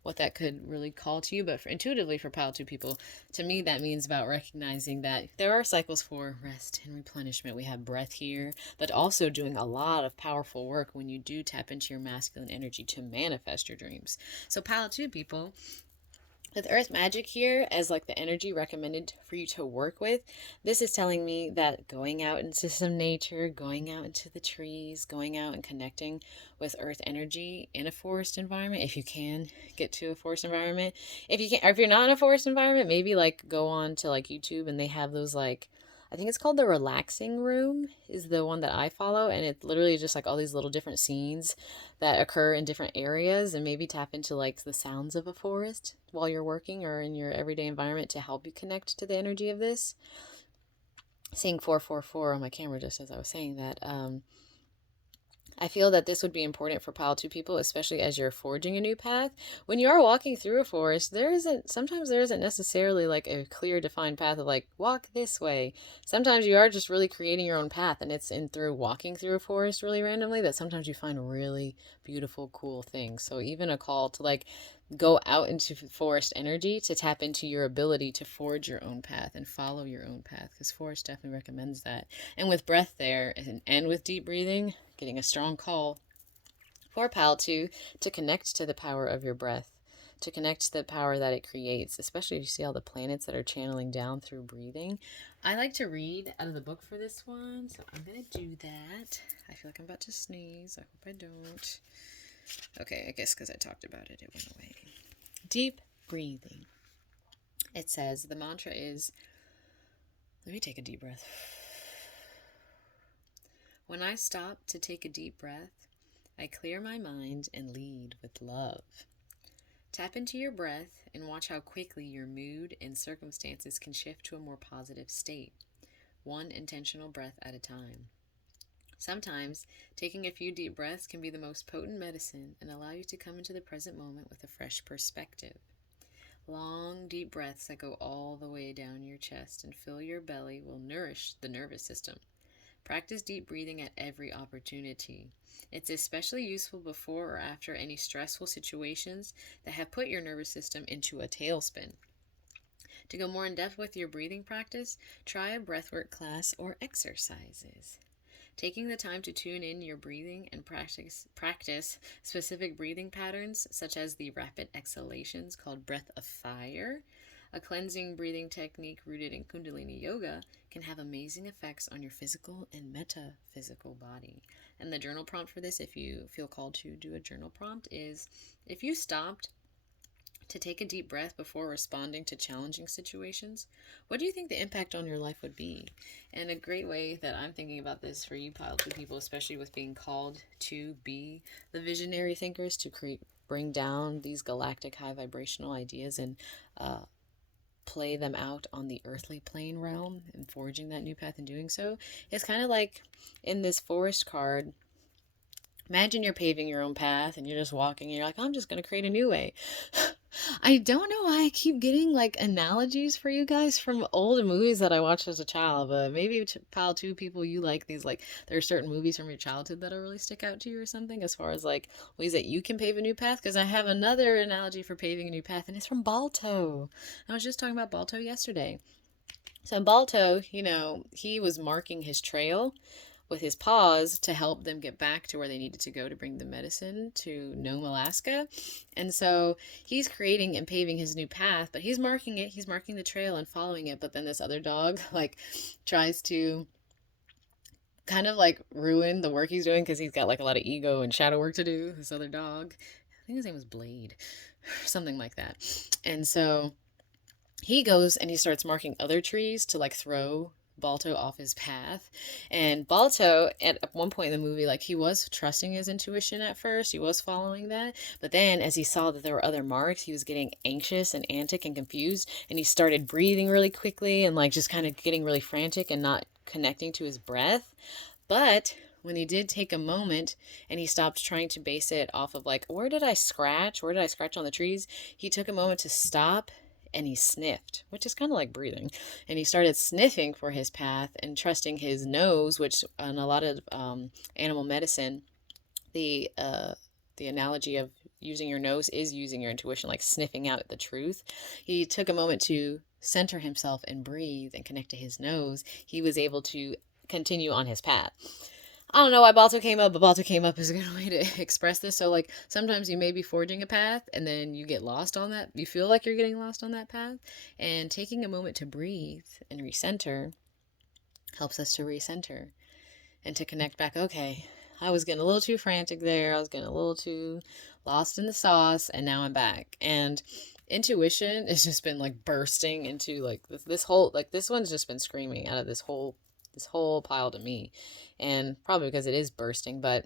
what that could really call to you. But intuitively for Pile 2 people, to me that means about recognizing that there are cycles for rest and replenishment. We have breath here, but also doing a lot of powerful work when you do tap into your masculine energy to manifest your dreams. So Pile 2 people, with Earth Magic here as the energy recommended for you to work with, this is telling me that going out into some nature, going out into the trees, going out and connecting with Earth energy in a forest environment, if you can get to a forest environment. If you can't, or if you're not in a forest environment, maybe go on to YouTube and they have those I think it's called the Relaxing Room is the one that I follow, and it's literally just all these little different scenes that occur in different areas, and maybe tap into the sounds of a forest while you're working or in your everyday environment to help you connect to the energy of this. Seeing 444 on my camera just as I was saying that. I feel that this would be important for Pile 2 people, especially as you're forging a new path. When you are walking through a forest, sometimes there isn't necessarily a clear defined path of walk this way. Sometimes you are just really creating your own path, and it's through walking through a forest really randomly that sometimes you find really beautiful, cool things. So even a call to go out into forest energy to tap into your ability to forge your own path and follow your own path, because forest definitely recommends that. And with breath there and with deep breathing, getting a strong call for Pile 2 to connect to the power of your breath, to connect to the power that it creates, especially if you see all the planets that are channeling down through breathing. I like to read out of the book for this one, so I'm going to do that. I feel like I'm about to sneeze. I hope I don't. Okay, I guess because I talked about it, it went away. Deep breathing. It says, the mantra is, let me take a deep breath. When I stop to take a deep breath, I clear my mind and lead with love. Tap into your breath and watch how quickly your mood and circumstances can shift to a more positive state, one intentional breath at a time. Sometimes, taking a few deep breaths can be the most potent medicine and allow you to come into the present moment with a fresh perspective. Long, deep breaths that go all the way down your chest and fill your belly will nourish the nervous system. Practice deep breathing at every opportunity. It's especially useful before or after any stressful situations that have put your nervous system into a tailspin. To go more in depth with your breathing practice, try a breathwork class or exercises. Taking the time to tune in your breathing and practice specific breathing patterns, such as the rapid exhalations called breath of fire, a cleansing breathing technique rooted in Kundalini Yoga, can have amazing effects on your physical and metaphysical body. And the journal prompt for this, if you feel called to do a journal prompt, is if you stopped to take a deep breath before responding to challenging situations, what do you think the impact on your life would be? And a great way that I'm thinking about this for you Pile 2 people, especially with being called to be the visionary thinkers, to bring down these galactic high vibrational ideas and play them out on the earthly plane realm and forging that new path and doing so. It's kind of like in this forest card. Imagine you're paving your own path and you're just walking and you're like, I'm just going to create a new way. I don't know why I keep getting analogies for you guys from old movies that I watched as a child, but maybe Pile 2 people, you like these, there are certain movies from your childhood that'll really stick out to you or something as far as ways that you can pave a new path. Because I have another analogy for paving a new path, and it's from Balto. I was just talking about Balto yesterday. So Balto, he was marking his trail with his paws to help them get back to where they needed to go to bring the medicine to Nome, Alaska. And so he's creating and paving his new path, but he's marking it. He's marking the trail and following it. But then this other dog tries to kind of ruin the work he's doing because he's got a lot of ego and shadow work to do. This other dog, I think his name was Blade, something like that. And so he goes and he starts marking other trees to throw Balto off his path. And Balto, at one point in the movie, he was trusting his intuition at first. He was following that. But then as he saw that there were other marks, he was getting anxious and antic and confused. And he started breathing really quickly and just kind of getting really frantic and not connecting to his breath. But when he did take a moment and he stopped trying to base it off of where did I scratch on the trees, he took a moment to stop and he sniffed, which is kind of like breathing. And he started sniffing for his path and trusting his nose, which in a lot of animal medicine, the analogy of using your nose is using your intuition, like sniffing out the truth. He took a moment to center himself and breathe and connect to his nose. He was able to continue on his path. I don't know why Balto came up, but Balto came up is a good way to express this. So, like, sometimes you may be forging a path and then you get lost on that. You feel like you're getting lost on that path. And taking a moment to breathe and recenter helps us to recenter and to connect back. Okay, I was getting a little too frantic there. I was getting a little too lost in the sauce, and now I'm back. And intuition has just been like bursting into like this whole, like, this one's just been screaming out of this whole pile to me, and probably because it is bursting, but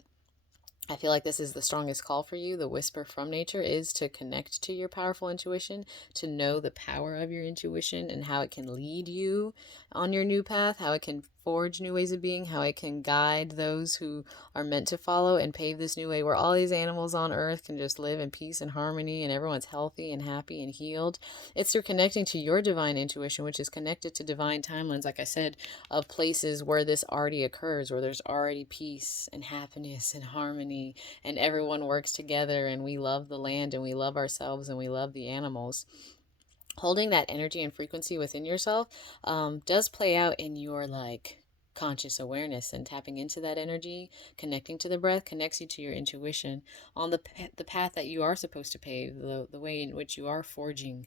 I feel like this is the strongest call for you. The whisper from nature is to connect to your powerful intuition, to know the power of your intuition and how it can lead you on your new path, how it can forge new ways of being, how it can guide those who are meant to follow and pave this new way where all these animals on earth can just live in peace and harmony and everyone's healthy and happy and healed. It's through connecting to your divine intuition, which is connected to divine timelines, like I said, of places where this already occurs, where there's already peace and happiness and harmony, and everyone works together, and we love the land and we love ourselves and we love the animals. Holding that energy and frequency within yourself does play out in your like conscious awareness, and tapping into that energy, connecting to the breath, connects you to your intuition on the path that you are supposed to pave, the way in which you are forging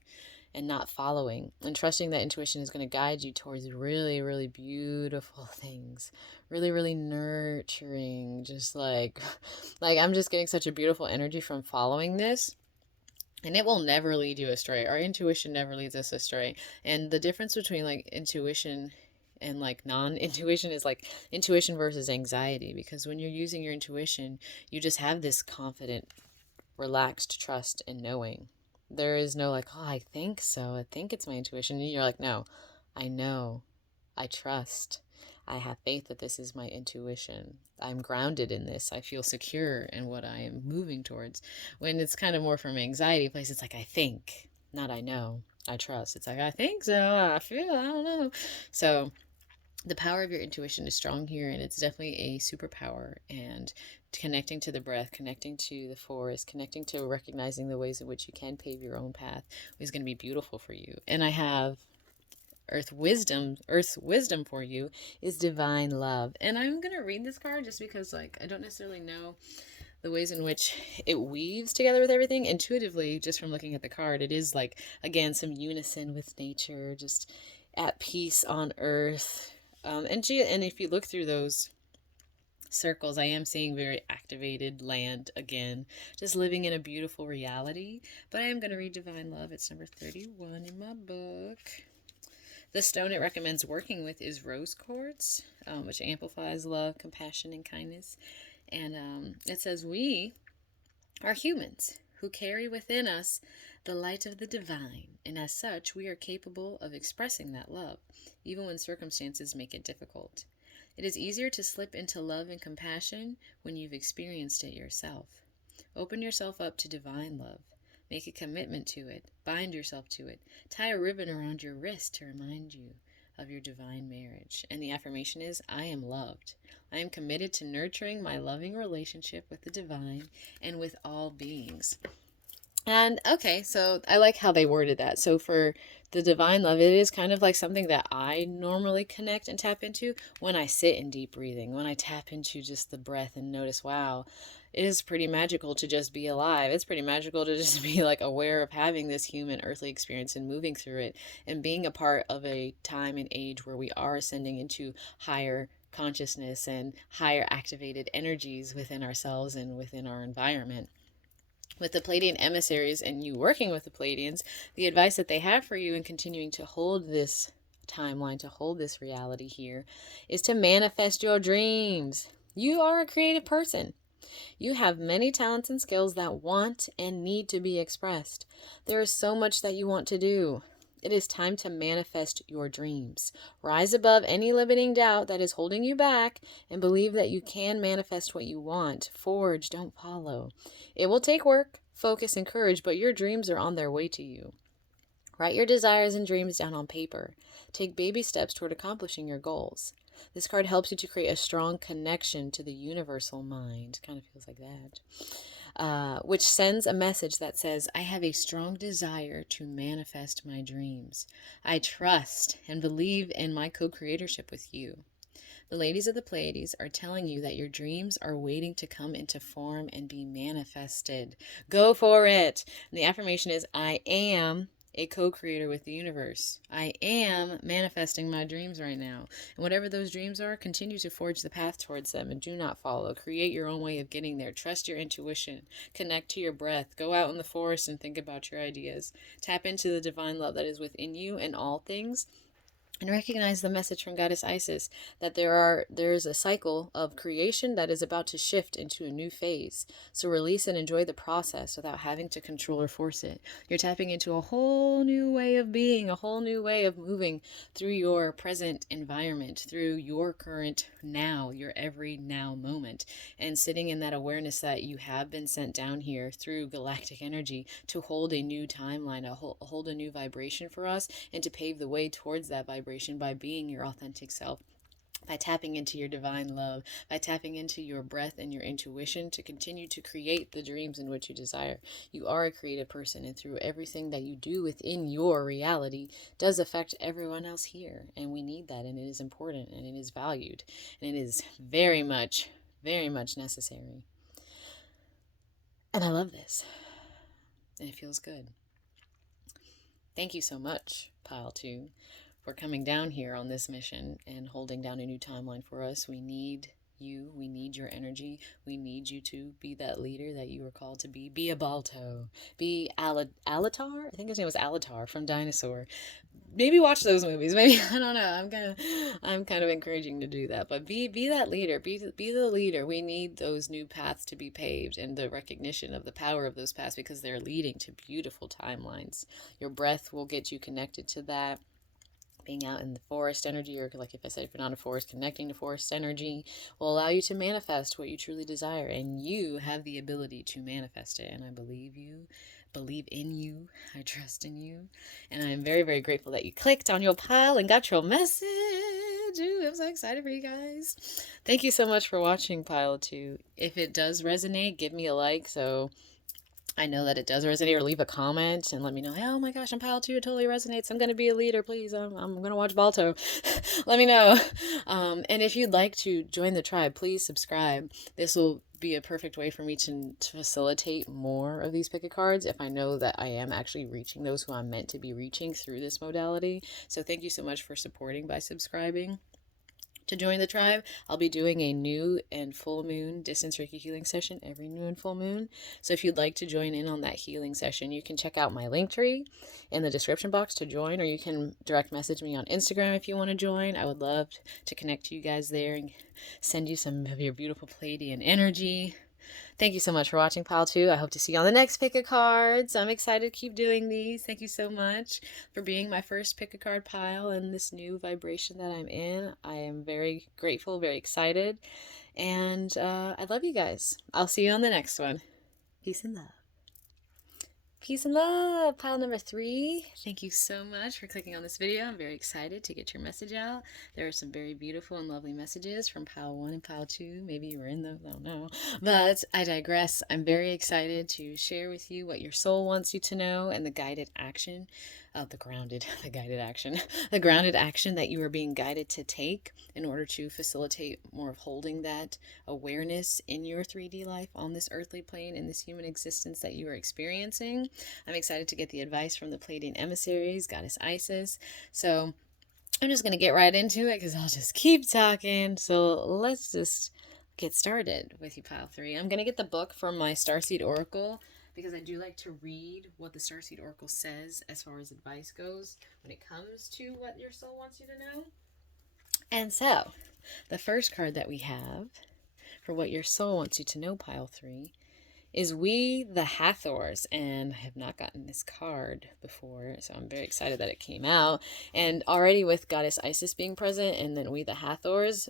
and not following, and trusting that intuition is going to guide you towards really, really beautiful things, really, really nurturing, just like I'm just getting such a beautiful energy from following this. And it will never lead you astray. Our intuition never leads us astray. And the difference between like intuition and like non-intuition is like intuition versus anxiety. Because when you're using your intuition, you just have this confident, relaxed trust in knowing. There is no like, oh, I think so. I think it's my intuition. And you're like, no, I know. I trust. I have faith that this is my intuition. I'm grounded in this. I feel secure in what I am moving towards. When it's kind of more from anxiety place, it's like, I think, not I know. I trust. It's like, I think so. I feel, I don't know. So the power of your intuition is strong here, and it's definitely a superpower. And connecting to the breath, connecting to the forest, connecting to recognizing the ways in which you can pave your own path is going to be beautiful for you. And I have Earth's wisdom for you is divine love. And I'm going to read this card just because like I don't necessarily know the ways in which it weaves together with everything. Intuitively, just from looking at the card, it is like, again, some unison with nature, just at peace on earth. And if you look through those circles, I am seeing very activated land again, just living in a beautiful reality. But I am going to read divine love. It's number 31 in my book. The stone it recommends working with is rose quartz, which amplifies love, compassion, and kindness. And it says, we are humans who carry within us the light of the divine, and as such, we are capable of expressing that love, even when circumstances make it difficult. It is easier to slip into love and compassion when you've experienced it yourself. Open yourself up to divine love. Make a commitment to it. Bind yourself to it. Tie a ribbon around your wrist to remind you of your divine marriage. And the affirmation is, I am loved. I am committed to nurturing my loving relationship with the divine and with all beings. And okay, so I like how they worded that. So for the divine love, it is kind of like something that I normally connect and tap into when I sit in deep breathing, when I tap into just the breath and notice, wow, it is pretty magical to just be alive. It's pretty magical to just be like aware of having this human earthly experience and moving through it and being a part of a time and age where we are ascending into higher consciousness and higher activated energies within ourselves and within our environment. With the Pleiadian emissaries and you working with the Pleiadians, the advice that they have for you in continuing to hold this timeline, to hold this reality here, is to manifest your dreams. You are a creative person. You have many talents and skills that want and need to be expressed. There is so much that you want to do. It is time to manifest your dreams. Rise above any limiting doubt that is holding you back and believe that you can manifest what you want. Forge, don't follow. It will take work, focus, and courage, but your dreams are on their way to you. Write your desires and dreams down on paper. Take baby steps toward accomplishing your goals. This card helps you to create a strong connection to the universal mind. Kind of feels like that. Which sends a message that says, I have a strong desire to manifest my dreams. I trust and believe in my co-creatorship with you. The ladies of the Pleiades are telling you that your dreams are waiting to come into form and be manifested. Go for it. And the affirmation is, I am a co-creator with the universe. I am manifesting my dreams right now. And whatever those dreams are, continue to forge the path towards them and do not follow. Create your own way of getting there. Trust your intuition. Connect to your breath. Go out in the forest and think about your ideas. Tap into the divine love that is within you and all things. And recognize the message from Goddess Isis that there's a cycle of creation that is about to shift into a new phase. So release and enjoy the process without having to control or force it. You're tapping into a whole new way of being, a whole new way of moving through your present environment, through your current now, your every now moment, and sitting in that awareness that you have been sent down here through galactic energy to hold a new timeline, hold a new vibration for us, and to pave the way towards that vibration by being your authentic self, by tapping into your divine love, by tapping into your breath and your intuition to continue to create the dreams in which you desire. You are a creative person, and through everything that you do within your reality does affect everyone else here. And we need that, and it is important, and it is valued, and it is very much necessary. And I love this, and it feels good. Thank you so much, Pile 2. For coming down here on this mission and holding down a new timeline for us. We need you. We need your energy. We need you to be that leader that you were called to be. Be a Balto. Be Alatar? I think his name was Alatar from Dinosaur. Maybe watch those movies. Maybe, I don't know. I'm kind of encouraging to do that. But be that leader. Be the leader. We need those new paths to be paved and the recognition of the power of those paths because they're leading to beautiful timelines. Your breath will get you connected to that. Being out in the forest energy, or like if I said, if you're not a forest, connecting to forest energy will allow you to manifest what you truly desire, and you have the ability to manifest it. And I believe in you, I trust in you, and I'm very, very grateful that you clicked on your pile and got your message. Ooh, I'm so excited for you guys. Thank you so much for watching Pile 2. If it does resonate, give me a like so I know that it does resonate, or leave a comment and let me know, hey, oh my gosh, I'm Pile 2, it totally resonates. I'm going to be a leader, please. I'm going to watch Balto. Let me know. And if you'd like to join the tribe, please subscribe. This will be a perfect way for me to facilitate more of these pick-a cards if I know that I am actually reaching those who I'm meant to be reaching through this modality. So thank you so much for supporting by subscribing. To join the tribe, I'll be doing a new and full moon Distance Reiki Healing session every new and full moon. So if you'd like to join in on that healing session, you can check out my link tree in the description box to join, or you can direct message me on Instagram if you want to join. I would love to connect to you guys there and send you some of your beautiful Pleiadian energy. Thank you so much for watching Pile 2. I hope to see you on the next pick a cards. I'm excited to keep doing these. Thank you so much for being my first pick a card pile in this new vibration that I'm in. I am very grateful, very excited, and I love you guys. I'll see you on the next one. Peace and love. Peace and love. Pile number 3. Thank you so much for clicking on this video. I'm very excited to get your message out. There are some very beautiful and lovely messages from Pile 1 and Pile 2. Maybe you were in those, I don't know. But I digress. I'm very excited to share with you what your soul wants you to know and the guided action. The grounded action that you are being guided to take in order to facilitate more of holding that awareness in your 3D life on this earthly plane, in this human existence that you are experiencing. I'm excited to get the advice from the Pleiadian emissaries, Goddess Isis. So I'm just going to get right into it because I'll just keep talking. So let's just get started with you, Pile 3. I'm going to get the book from my Starseed Oracle, because I do like to read what the Starseed Oracle says as far as advice goes when it comes to what your soul wants you to know. And so, the first card that we have for what your soul wants you to know, Pile 3, is We the Hathors, and I have not gotten this card before, so I'm very excited that it came out. And already with Goddess Isis being present, and then We the Hathors,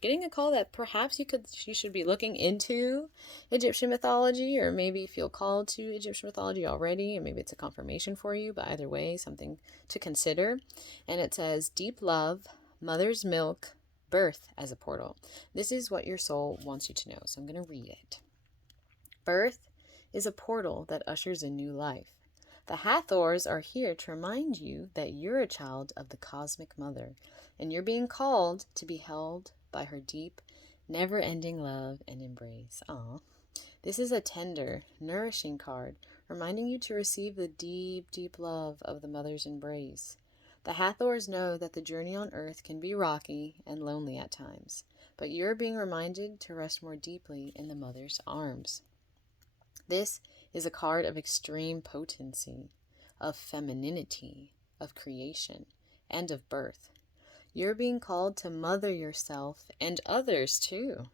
getting a call that perhaps you should be looking into Egyptian mythology, or maybe feel called to Egyptian mythology already, and maybe it's a confirmation for you. But either way, something to consider. And it says, deep love, mother's milk, birth as a portal. This is what your soul wants you to know, so I'm going to read it. Birth is a portal that ushers in new life. The Hathors are here to remind you that you're a child of the cosmic mother, and you're being called to be held by her deep, never-ending love and embrace. Aww. This is a tender, nourishing card, reminding you to receive the deep, deep love of the mother's embrace. The Hathors know that the journey on earth can be rocky and lonely at times, but you're being reminded to rest more deeply in the mother's arms. This is a card of extreme potency, of femininity, of creation, and of birth. You're being called to mother yourself and others too,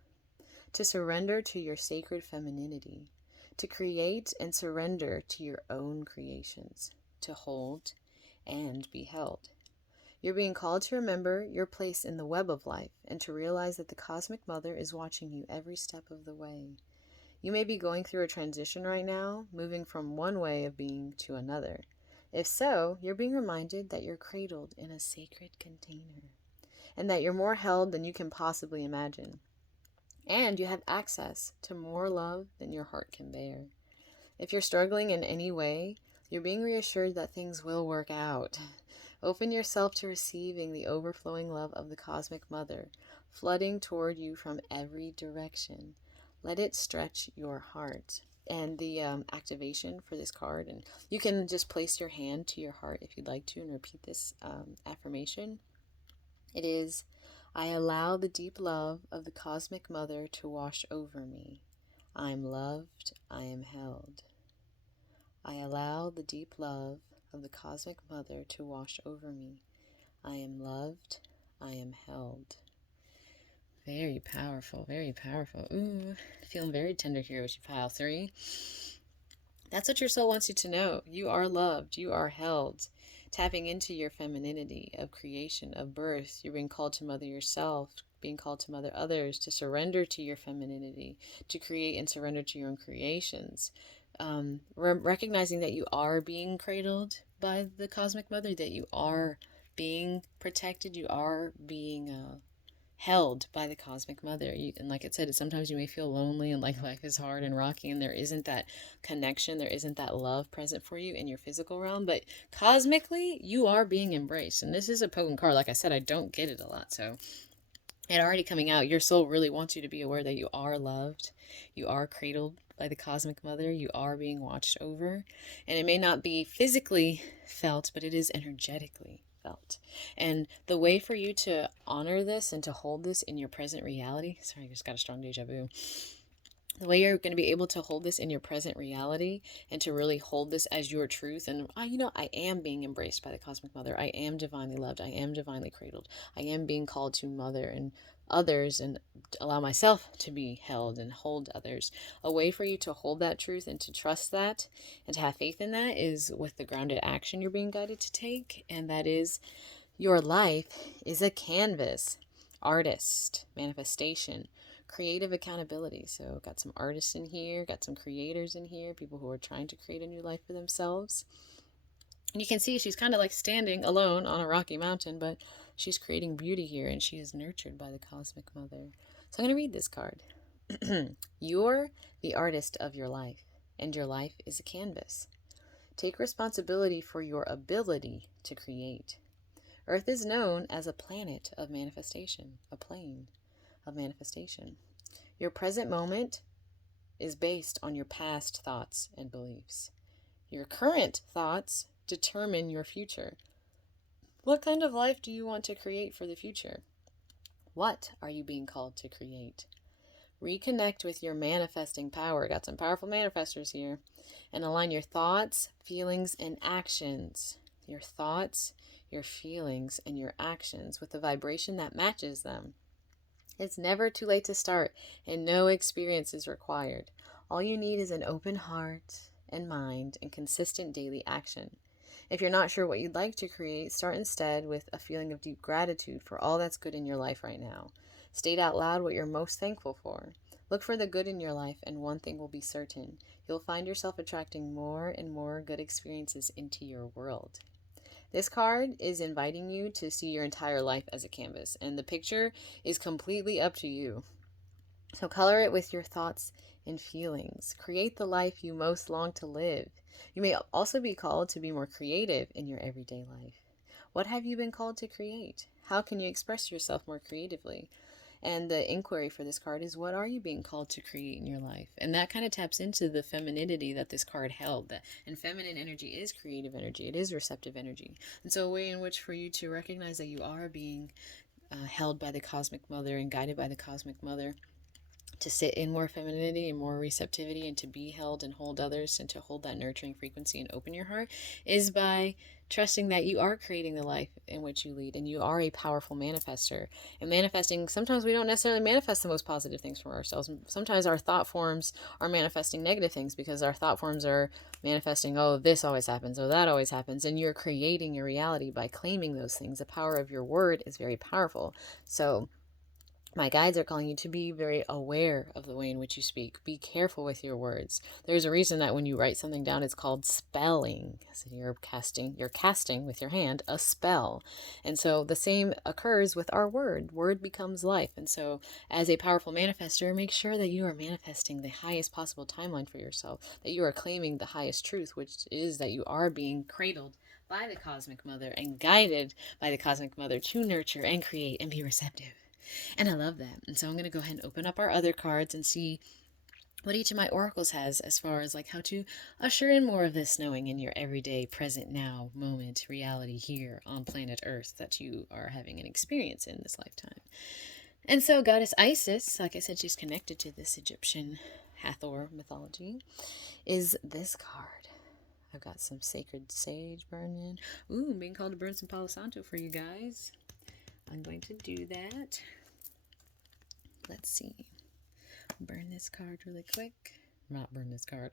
to surrender to your sacred femininity, to create and surrender to your own creations, to hold and be held. You're being called to remember your place in the web of life and to realize that the cosmic mother is watching you every step of the way. You may be going through a transition right now, moving from one way of being to another. If so, you're being reminded that you're cradled in a sacred container, and that you're more held than you can possibly imagine. And you have access to more love than your heart can bear. If you're struggling in any way, you're being reassured that things will work out. Open yourself to receiving the overflowing love of the cosmic mother, flooding toward you from every direction. Let it stretch your heart. And the activation for this card, and you can just place your hand to your heart if you'd like to and repeat this affirmation. It is, I allow the deep love of the cosmic mother to wash over me. I am loved, I am held. I allow the deep love of the cosmic mother to wash over me. I am loved, I am held. Very powerful, very powerful. Ooh, feeling very tender here with you, pile 3. That's what your soul wants you to know. You are loved, you are held. Tapping into your femininity of creation, of birth. You're being called to mother yourself, being called to mother others, to surrender to your femininity, to create and surrender to your own creations. Recognizing that you are being cradled by the cosmic mother, that you are being protected, you are being held by the cosmic mother. And like it said, sometimes you may feel lonely and like life is hard and rocky and there isn't that connection, there isn't that love present for you in your physical realm, but cosmically you are being embraced. And this is a potent card. Like I said, I don't get it a lot, so it already coming out. Your soul really wants you to be aware that you are loved, you are cradled by the cosmic mother, you are being watched over, and it may not be physically felt, but it is energetically felt. And the way for you to honor this and to hold this in your present reality, sorry, I just got a strong deja vu. The way you're going to be able to hold this in your present reality and to really hold this as your truth, and I am being embraced by the cosmic mother, I am divinely loved, I am divinely cradled, I am being called to mother and others and allow myself to be held and hold others. A way for you to hold that truth and to trust that and to have faith in that is with the grounded action you're being guided to take, and that is, your life is a canvas. Artist, manifestation, creative accountability. So got some artists in here, got some creators in here, people who are trying to create a new life for themselves. And you can see she's kind of like standing alone on a rocky mountain, but she's creating beauty here, and she is nurtured by the cosmic mother. So I'm going to read this card. You're the artist of your life, and your life is a canvas. Take responsibility for your ability to create. Earth is known as a planet of manifestation, a plane of manifestation. Your present moment is based on your past thoughts and beliefs. Your current thoughts determine your future. What kind of life do you want to create for the future? What are you being called to create? Reconnect with your manifesting power. Got some powerful manifestors here. And align your thoughts, feelings, and actions. Your thoughts, your feelings, and your actions with the vibration that matches them. It's never too late to start, and no experience is required. All you need is an open heart and mind and consistent daily action. If you're not sure what you'd like to create, start instead with a feeling of deep gratitude for all that's good in your life right now. State out loud what you're most thankful for. Look for the good in your life, and one thing will be certain. You'll find yourself attracting more and more good experiences into your world. This card is inviting you to see your entire life as a canvas, and the picture is completely up to you. So color it with your thoughts and feelings. Create the life you most long to live. You may also be called to be more creative in your everyday life. What have you been called to create? How can you express yourself more creatively? And the inquiry for this card is, what are you being called to create in your life? And that kind of taps into the femininity that this card held. And feminine energy is creative energy. It is receptive energy. And so a way in which for you to recognize that you are being held by the Cosmic Mother and guided by the Cosmic Mother to sit in more femininity and more receptivity, and to be held and hold others, and to hold that nurturing frequency and open your heart, is by trusting that you are creating the life in which you lead, and you are a powerful manifester. And manifesting, sometimes we don't necessarily manifest the most positive things for ourselves. Sometimes our thought forms are manifesting negative things, because our thought forms are manifesting, oh, this always happens, oh, that always happens, and you're creating your reality by claiming those things. The power of your word is very powerful. So my guides are calling you to be very aware of the way in which you speak. Be careful with your words. There's a reason that when you write something down, it's called spelling. So you're casting with your hand a spell. And so the same occurs with our word. Word becomes life. And so as a powerful manifester, make sure that you are manifesting the highest possible timeline for yourself, that you are claiming the highest truth, which is that you are being cradled by the Cosmic Mother and guided by the Cosmic Mother to nurture and create and be receptive. And I love that. And so I'm going to go ahead and open up our other cards and see what each of my oracles has as far as like how to usher in more of this knowing in your everyday present now moment reality here on planet Earth that you are having an experience in this lifetime. And so Goddess Isis, like I said, she's connected to this Egyptian Hathor mythology, is this card. I've got some sacred sage burning. Ooh, I'm being called to burn some Palo Santo for you guys. I'm going to do that. Let's see. Burn this card really quick. Not burn this card.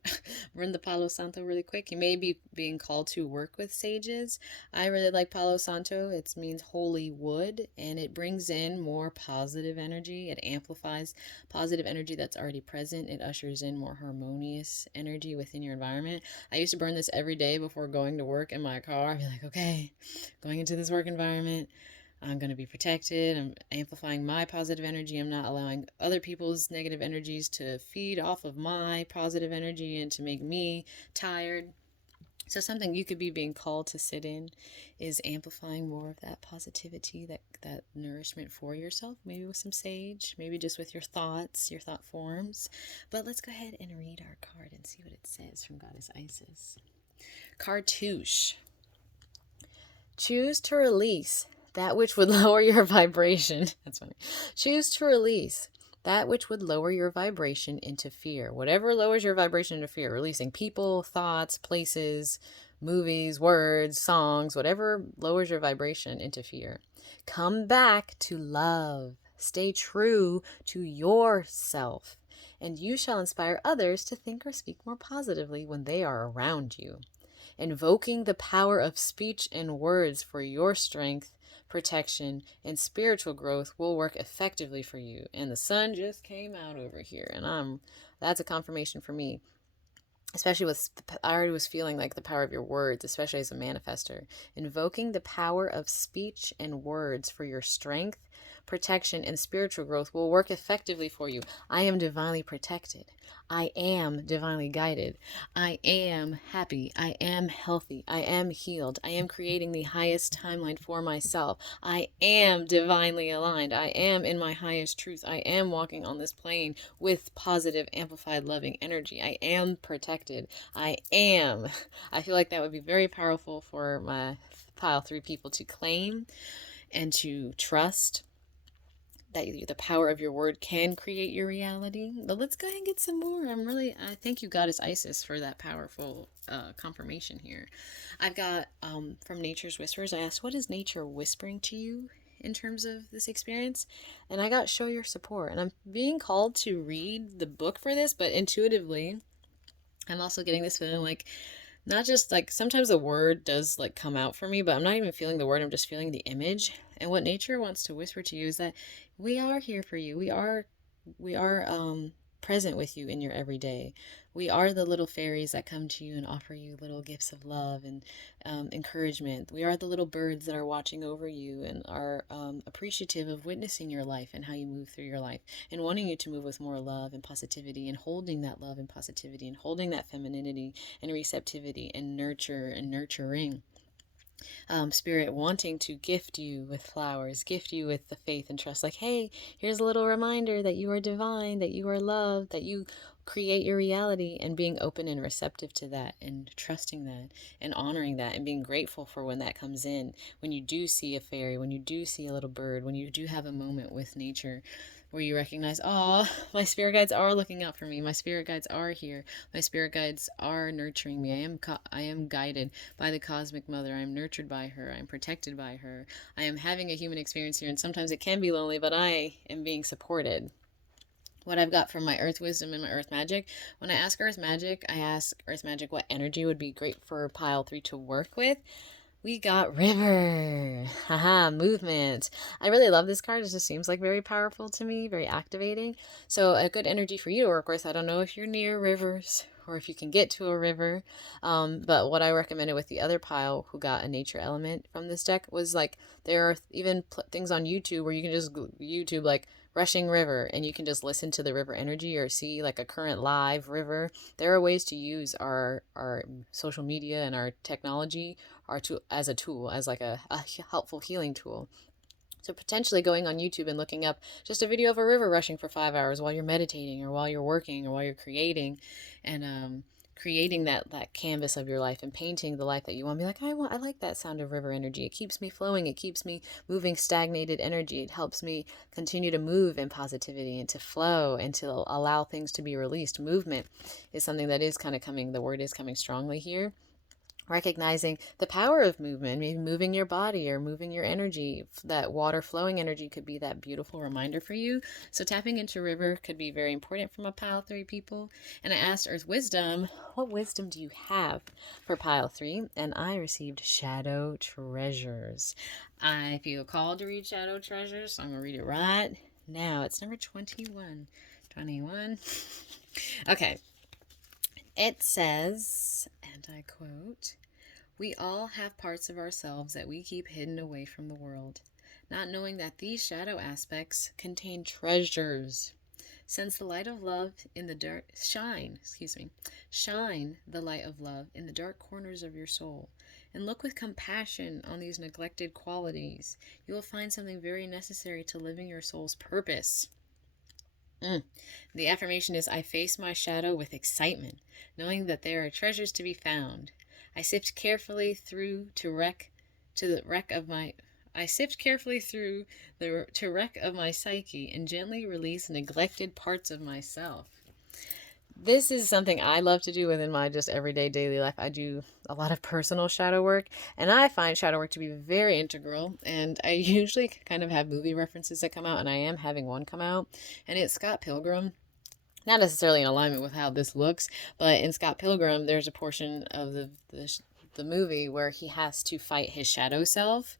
Burn the Palo Santo really quick. You may be being called to work with sages. I really like Palo Santo. It means holy wood, and it brings in more positive energy. It amplifies positive energy that's already present. It ushers in more harmonious energy within your environment. I used to burn this every day before going to work in my car. I'd be like, okay, going into this work environment, I'm going to be protected. I'm amplifying my positive energy. I'm not allowing other people's negative energies to feed off of my positive energy and to make me tired. So something you could be being called to sit in is amplifying more of that positivity, that nourishment for yourself, maybe with some sage, maybe just with your thoughts, your thought forms. But let's go ahead and read our card and see what it says from Goddess Isis. Cartouche. Choose to release that which would lower your vibration. That's funny. Choose to release that which would lower your vibration into fear. Whatever lowers your vibration into fear, releasing people, thoughts, places, movies, words, songs, whatever lowers your vibration into fear. Come back to love. Stay true to yourself, and you shall inspire others to think or speak more positively when they are around you. Invoking the power of speech and words for your strength, protection, and spiritual growth will work effectively for you. And the sun just came out over here, and that's a confirmation for me. Especially I already was feeling like the power of your words, especially as a manifester. Invoking the power of speech and words for your strength, protection, and spiritual growth will work effectively for you. I am divinely protected. I am divinely guided. I am happy. I am healthy. I am healed. I am creating the highest timeline for myself. I am divinely aligned. I am in my highest truth. I am walking on this plane with positive, amplified, loving energy. I am protected. I feel like that would be very powerful for my pile 3 people to claim and to trust that the power of your word can create your reality. But let's go ahead and get some more. I thank you, Goddess Isis, for that powerful confirmation here. I've got from Nature's Whispers, I asked, what is nature whispering to you in terms of this experience, and I got Show Your Support. And I'm being called to read the book for this, but intuitively, I'm also getting this feeling like, not just like, sometimes the word does like come out for me, but I'm not even feeling the word, I'm just feeling the image. And what nature wants to whisper to you is that we are here for you. We are present with you in your everyday. We are the little fairies that come to you and offer you little gifts of love and encouragement. We are the little birds that are watching over you and are appreciative of witnessing your life and how you move through your life, and wanting you to move with more love and positivity, and holding that love and positivity, and holding that femininity and receptivity and nurture and nurturing. Spirit wanting to gift you with flowers, gift you with the faith and trust, like, hey, here's a little reminder that you are divine, that you are loved, that you create your reality, and being open and receptive to that, and trusting that, and honoring that, and being grateful for when that comes in, when you do see a fairy, when you do see a little bird, when you do have a moment with nature where you recognize, oh, my spirit guides are looking out for me. My spirit guides are here. My spirit guides are nurturing me. I am guided by the cosmic mother. I am nurtured by her. I am protected by her. I am having a human experience here, and sometimes it can be lonely, but I am being supported. What I've got from my earth wisdom and my earth magic, when I ask earth magic what energy would be great for pile 3 to work with. We got river. Haha, movement. I really love this card. It just seems like very powerful to me, very activating. So a good energy for you to work with. I don't know if you're near rivers or if you can get to a river. But what I recommended with the other pile who got a nature element from this deck was like, there are even things on YouTube where you can just YouTube like rushing river, and you can just listen to the river energy or see like a current live river. There are ways to use our social media and our technology as a tool, as like a helpful healing tool. So potentially going on YouTube and looking up just a video of a river rushing for 5 hours while you're meditating or while you're working or while you're creating, and creating that canvas of your life and painting the life that you want. Be like, I like that sound of river energy. It keeps me flowing. It keeps me moving stagnated energy. It helps me continue to move in positivity and to flow and to allow things to be released. Movement is something that is kind of coming. The word is coming strongly here. Recognizing the power of movement, maybe moving your body or moving your energy. That water flowing energy could be that beautiful reminder for you. So tapping into river could be very important for my pile 3 people. And I asked Earth Wisdom, what wisdom do you have for pile 3? And I received Shadow Treasures. I feel called to read Shadow Treasures, so I'm going to read it right now. It's number 21. 21. Okay. It says, and I quote, "We all have parts of ourselves that we keep hidden away from the world, not knowing that these shadow aspects contain treasures. Sense the light of love in the dark, shine the light of love in the dark corners of your soul, and look with compassion on these neglected qualities. You will find something very necessary to living your soul's purpose." The affirmation is, I face my shadow with excitement, knowing that there are treasures to be found. I sift carefully through the wreck of my psyche and gently release neglected parts of myself. This is something I love to do within my just everyday daily life. I do a lot of personal shadow work, and I find shadow work to be very integral. And I usually kind of have movie references that come out, and I am having one come out, and it's Scott Pilgrim. Not necessarily in alignment with how this looks, but in Scott Pilgrim, there's a portion of the movie where he has to fight his shadow self,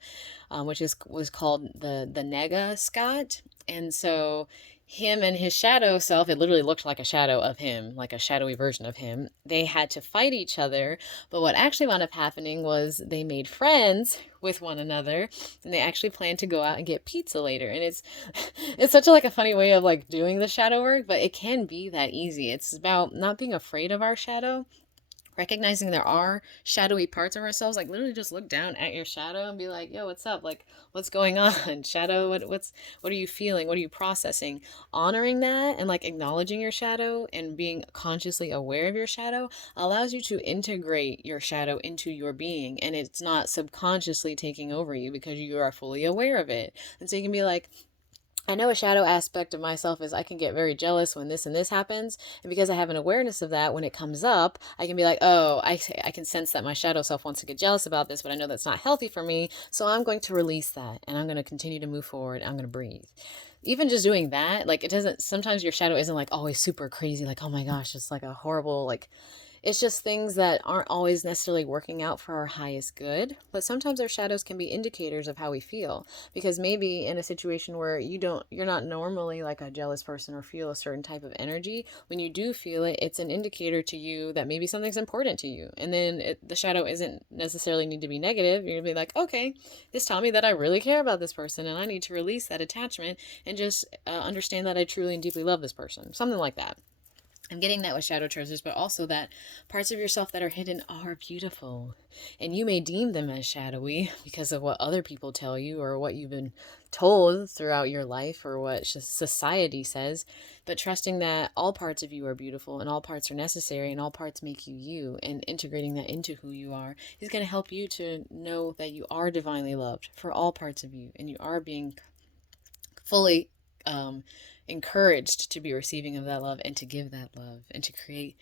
which was called the Nega Scott. And so him and his shadow self, it literally looked like a shadow of him, like a shadowy version of him. They had to fight each other, but what actually wound up happening was they made friends with one another, and they actually planned to go out and get pizza later. And it's such a funny way of like doing the shadow work, but it can be that easy. It's about not being afraid of our shadow, recognizing there are shadowy parts of ourselves. Like literally just look down at your shadow and be like, yo, what's up? Like, what's going on? Shadow, what are you feeling? What are you processing? Honoring that and like acknowledging your shadow and being consciously aware of your shadow allows you to integrate your shadow into your being, and it's not subconsciously taking over you because you are fully aware of it. And so you can be like, I know a shadow aspect of myself is I can get very jealous when this and this happens. And because I have an awareness of that, when it comes up, I can be like, oh, I can sense that my shadow self wants to get jealous about this, but I know that's not healthy for me. So I'm going to release that and I'm going to continue to move forward. I'm going to breathe. Even just doing that, like it doesn't, sometimes your shadow isn't like always super crazy, like, oh my gosh, it's like a horrible, like, it's just things that aren't always necessarily working out for our highest good. But sometimes our shadows can be indicators of how we feel. Because maybe in a situation where you're not normally like a jealous person or feel a certain type of energy, when you do feel it, it's an indicator to you that maybe something's important to you. And then the shadow isn't necessarily need to be negative. You're gonna be like, okay, this taught me that I really care about this person and I need to release that attachment and just understand that I truly and deeply love this person. Something like that. I'm getting that with shadow treasures, but also that parts of yourself that are hidden are beautiful. And you may deem them as shadowy because of what other people tell you or what you've been told throughout your life or what society says. But trusting that all parts of you are beautiful and all parts are necessary and all parts make you you, and integrating that into who you are is going to help you to know that you are divinely loved for all parts of you and you are being fully encouraged to be receiving of that love and to give that love and to create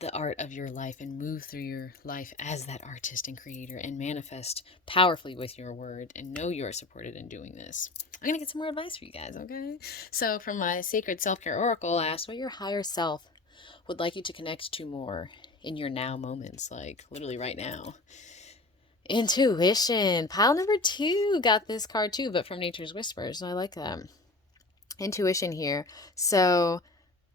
the art of your life and move through your life as that artist and creator and manifest powerfully with your word and know you're supported in doing this. I'm going to get some more advice for you guys, okay? So from my Sacred Self-Care Oracle, I asked what your higher self would like you to connect to more in your now moments, like literally right now. Intuition. Pile number 2 got this card too, but from Nature's Whispers. I like that. Intuition here. So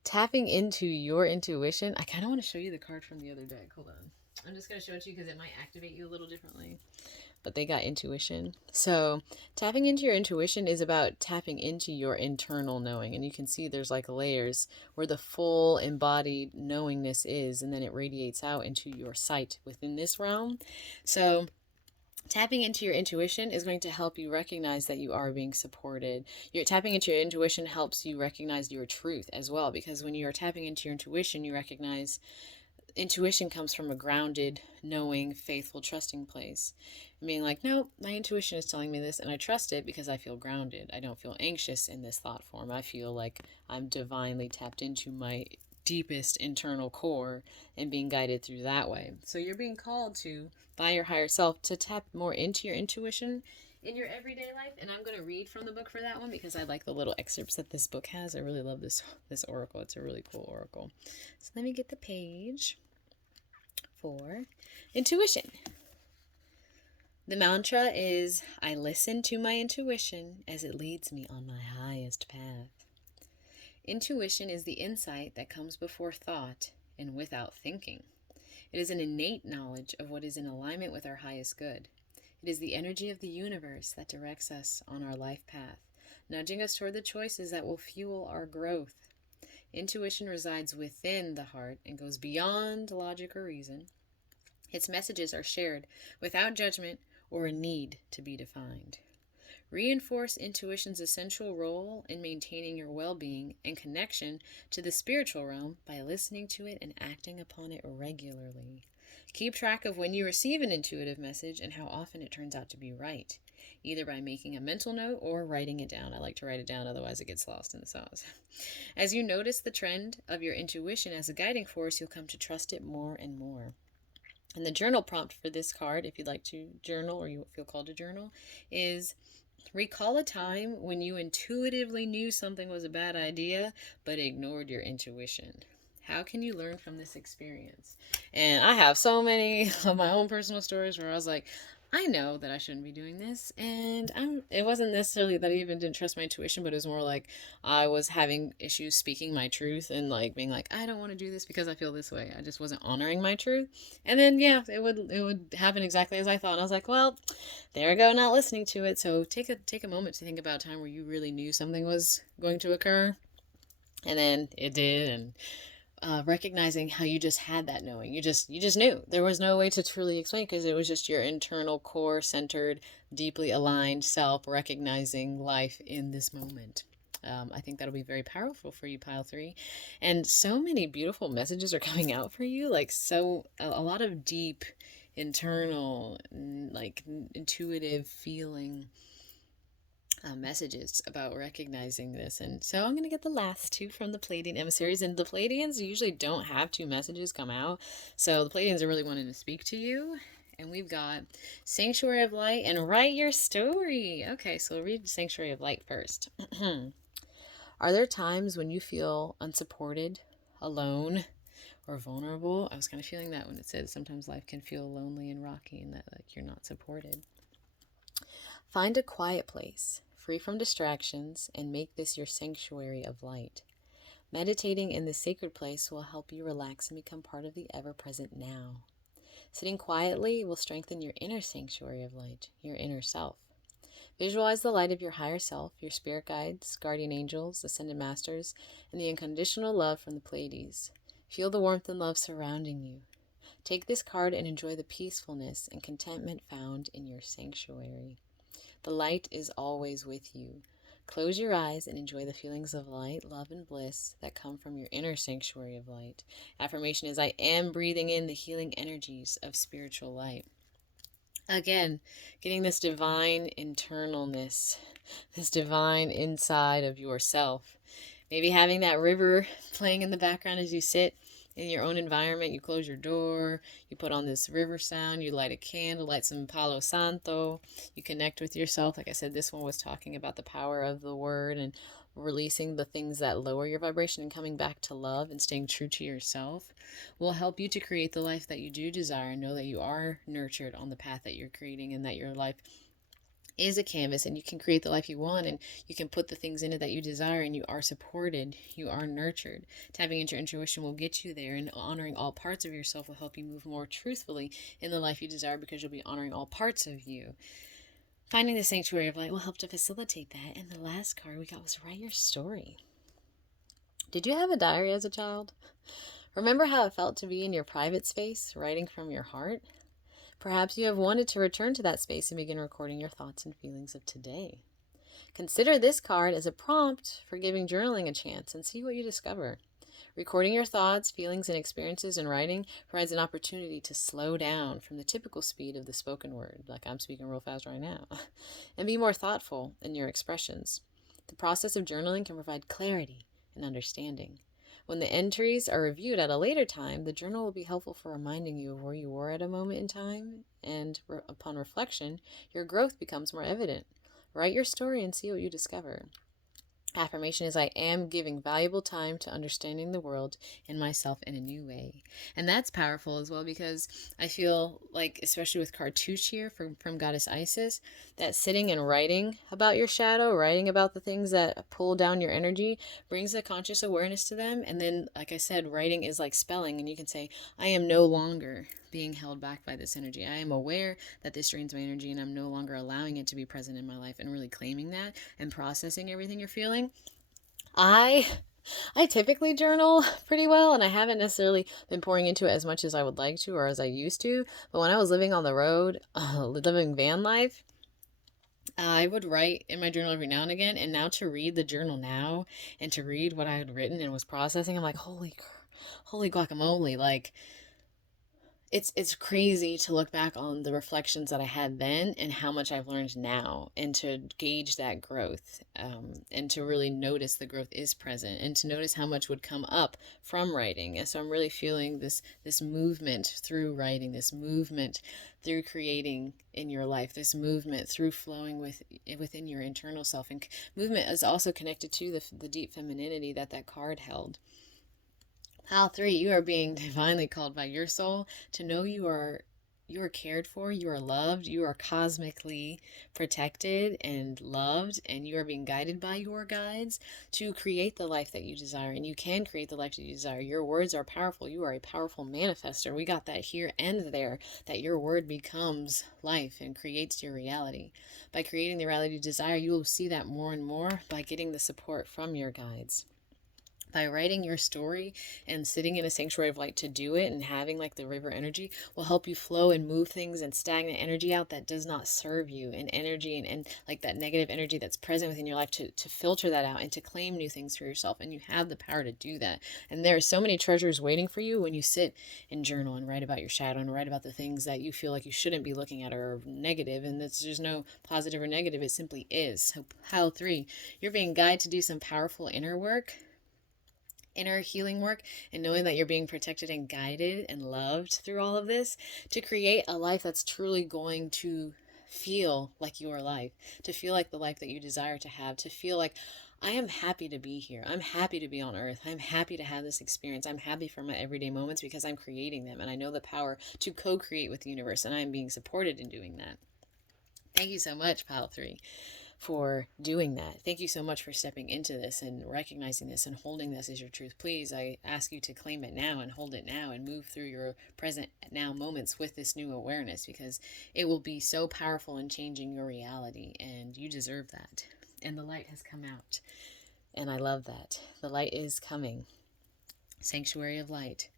tapping into your intuition. I kind of want to show you the card from the other deck. Hold on. I'm just going to show it to you because it might activate you a little differently. But they got intuition. So tapping into your intuition is about tapping into your internal knowing. And you can see there's like layers where the full embodied knowingness is, and then it radiates out into your sight within this realm. So tapping into your intuition is going to help you recognize that you are being supported. Tapping into your intuition helps you recognize your truth as well, because when you are tapping into your intuition, you recognize intuition comes from a grounded, knowing, faithful, trusting place. And being like, no, my intuition is telling me this and I trust it because I feel grounded. I don't feel anxious in this thought form. I feel like I'm divinely tapped into my deepest internal core and being guided through that way. So you're being called to, by your higher self, to tap more into your intuition in your everyday life. And I'm going to read from the book for that one because I like the little excerpts that this book has. I really love this oracle. It's a really cool oracle. So let me get the page for intuition. The mantra is, I listen to my intuition as it leads me on my highest path. Intuition is the insight that comes before thought and without thinking. It is an innate knowledge of what is in alignment with our highest good. It is the energy of the universe that directs us on our life path, nudging us toward the choices that will fuel our growth. Intuition resides within the heart and goes beyond logic or reason. Its messages are shared without judgment or a need to be defined. Reinforce intuition's essential role in maintaining your well-being and connection to the spiritual realm by listening to it and acting upon it regularly. Keep track of when you receive an intuitive message and how often it turns out to be right, either by making a mental note or writing it down. I like to write it down, otherwise it gets lost in the sauce. As you notice the trend of your intuition as a guiding force, you'll come to trust it more and more. And the journal prompt for this card, if you'd like to journal or you feel called to journal, is recall a time when you intuitively knew something was a bad idea, but ignored your intuition. How can you learn from this experience? And I have so many of my own personal stories where I was like, I know that I shouldn't be doing this. And it wasn't necessarily that I even didn't trust my intuition, but it was more like I was having issues speaking my truth and like being like, I don't want to do this because I feel this way. I just wasn't honoring my truth. And then, yeah, it would happen exactly as I thought. And I was like, well, there I go, not listening to it. So take a moment to think about a time where you really knew something was going to occur. And then it did. And recognizing how you just had that knowing. You just knew. There was no way to truly explain because it was just your internal core centered, deeply aligned self recognizing life in this moment. I think that'll be very powerful for you, Pile 3. And so many beautiful messages are coming out for you. Like a lot of deep, internal, like intuitive feeling messages about recognizing this. And so I'm going to get the last two from the Pleiadian emissaries. And the Pleiadians usually don't have two messages come out. So the Pleiadians are really wanting to speak to you. And we've got Sanctuary of Light and Write Your Story. Okay, so we'll read Sanctuary of Light first. Are there times when you feel unsupported, alone, or vulnerable? I was kind of feeling that when it says sometimes life can feel lonely and rocky and that like you're not supported. Find a quiet place, free from distractions, and make this your sanctuary of light. Meditating in this sacred place will help you relax and become part of the ever-present now. Sitting quietly will strengthen your inner sanctuary of light, your inner self. Visualize the light of your higher self, your spirit guides, guardian angels, ascended masters, and the unconditional love from the Pleiades. Feel the warmth and love surrounding you. Take this card and enjoy the peacefulness and contentment found in your sanctuary. The light is always with you. Close your eyes and enjoy the feelings of light, love, and bliss that come from your inner sanctuary of light. Affirmation is, I am breathing in the healing energies of spiritual light. Again, getting this divine internalness, this divine inside of yourself. Maybe having that river playing in the background as you sit in your own environment. You close your door, you put on this river sound, you light a candle, light some Palo Santo, you connect with yourself. Like I said, this one was talking about the power of the word and releasing the things that lower your vibration and coming back to love and staying true to yourself will help you to create the life that you do desire and know that you are nurtured on the path that you're creating and that your life is a canvas and you can create the life you want and you can put the things in it that you desire and you are supported, you are nurtured. Tapping into your intuition will get you there, and honoring all parts of yourself will help you move more truthfully in the life you desire because you'll be honoring all parts of you. Finding the sanctuary of light will help to facilitate that. And the last card we got was Write Your Story. Did you have a diary as a child? Remember how it felt to be in your private space, writing from your heart? Perhaps you have wanted to return to that space and begin recording your thoughts and feelings of today. Consider this card as a prompt for giving journaling a chance and see what you discover. Recording your thoughts, feelings, and experiences in writing provides an opportunity to slow down from the typical speed of the spoken word, like I'm speaking real fast right now, and be more thoughtful in your expressions. The process of journaling can provide clarity and understanding. When the entries are reviewed at a later time, the journal will be helpful for reminding you of where you were at a moment in time, and upon reflection, your growth becomes more evident. Write your story and see what you discover. Affirmation is, I am giving valuable time to understanding the world and myself in a new way. And that's powerful as well, because I feel like, especially with card 2 here from Goddess Isis, that sitting and writing about your shadow, writing about the things that pull down your energy, brings a conscious awareness to them. And then, like I said, writing is like spelling, and you can say, I am no longer being held back by this energy. I am aware that this drains my energy and I'm no longer allowing it to be present in my life, and really claiming that and processing everything you're feeling. I typically journal pretty well, and I haven't necessarily been pouring into it as much as I would like to or as I used to. But when I was living on the road, living van life, I would write in my journal every now and again. And now to read the journal now and to read what I had written and was processing, I'm like, holy guacamole, like, it's crazy to look back on the reflections that I had then and how much I've learned now, and to gauge that growth, and to really notice the growth is present, and to notice how much would come up from writing. And so I'm really feeling this movement through writing, this movement through creating in your life, this movement through flowing within your internal self. And movement is also connected to the deep femininity that card held. Pile 3, you are being divinely called by your soul to know you are cared for, you are loved, you are cosmically protected and loved, and you are being guided by your guides to create the life that you desire. And you can create the life that you desire. Your words are powerful. You are a powerful manifester. We got that here and there, that your word becomes life and creates your reality. By creating the reality you desire, you will see that more and more by getting the support from your guides. by writing your story and sitting in a sanctuary of light to do it, and having like the river energy will help you flow and move things and stagnant energy out that does not serve you, and energy and like that negative energy that's present within your life, to filter that out and to claim new things for yourself. And you have the power to do that. And there are so many treasures waiting for you when you sit and journal and write about your shadow and write about the things that you feel like you shouldn't be looking at or are negative. And there's no positive or negative, it simply is. So pile 3, you're being guided to do some powerful inner work, inner healing work, and knowing that you're being protected and guided and loved through all of this, to create a life that's truly going to feel like your life, to feel like the life that you desire to have, to feel like, I am happy to be here. I'm happy to be on earth. I'm happy to have this experience. I'm happy for my everyday moments because I'm creating them, and I know the power to co-create with the universe, and I'm being supported in doing that. Thank you so much, Pile 3, for doing that. Thank you so much for stepping into this and recognizing this and holding this as your truth. Please, I ask you to claim it now and hold it now and move through your present now moments with this new awareness, because it will be so powerful in changing your reality, and you deserve that. And the light has come out, and I love that. The light is coming. Sanctuary of light.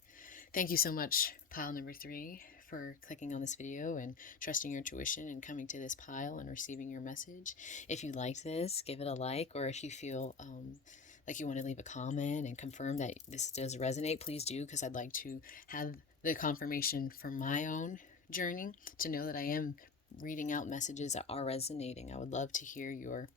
Thank you so much, pile number 3, for clicking on this video and trusting your intuition and coming to this pile and receiving your message. If you like this, give it a like, or if you feel like you want to leave a comment and confirm that this does resonate, please do, because I'd like to have the confirmation from my own journey to know that I am reading out messages that are resonating. I would love to hear your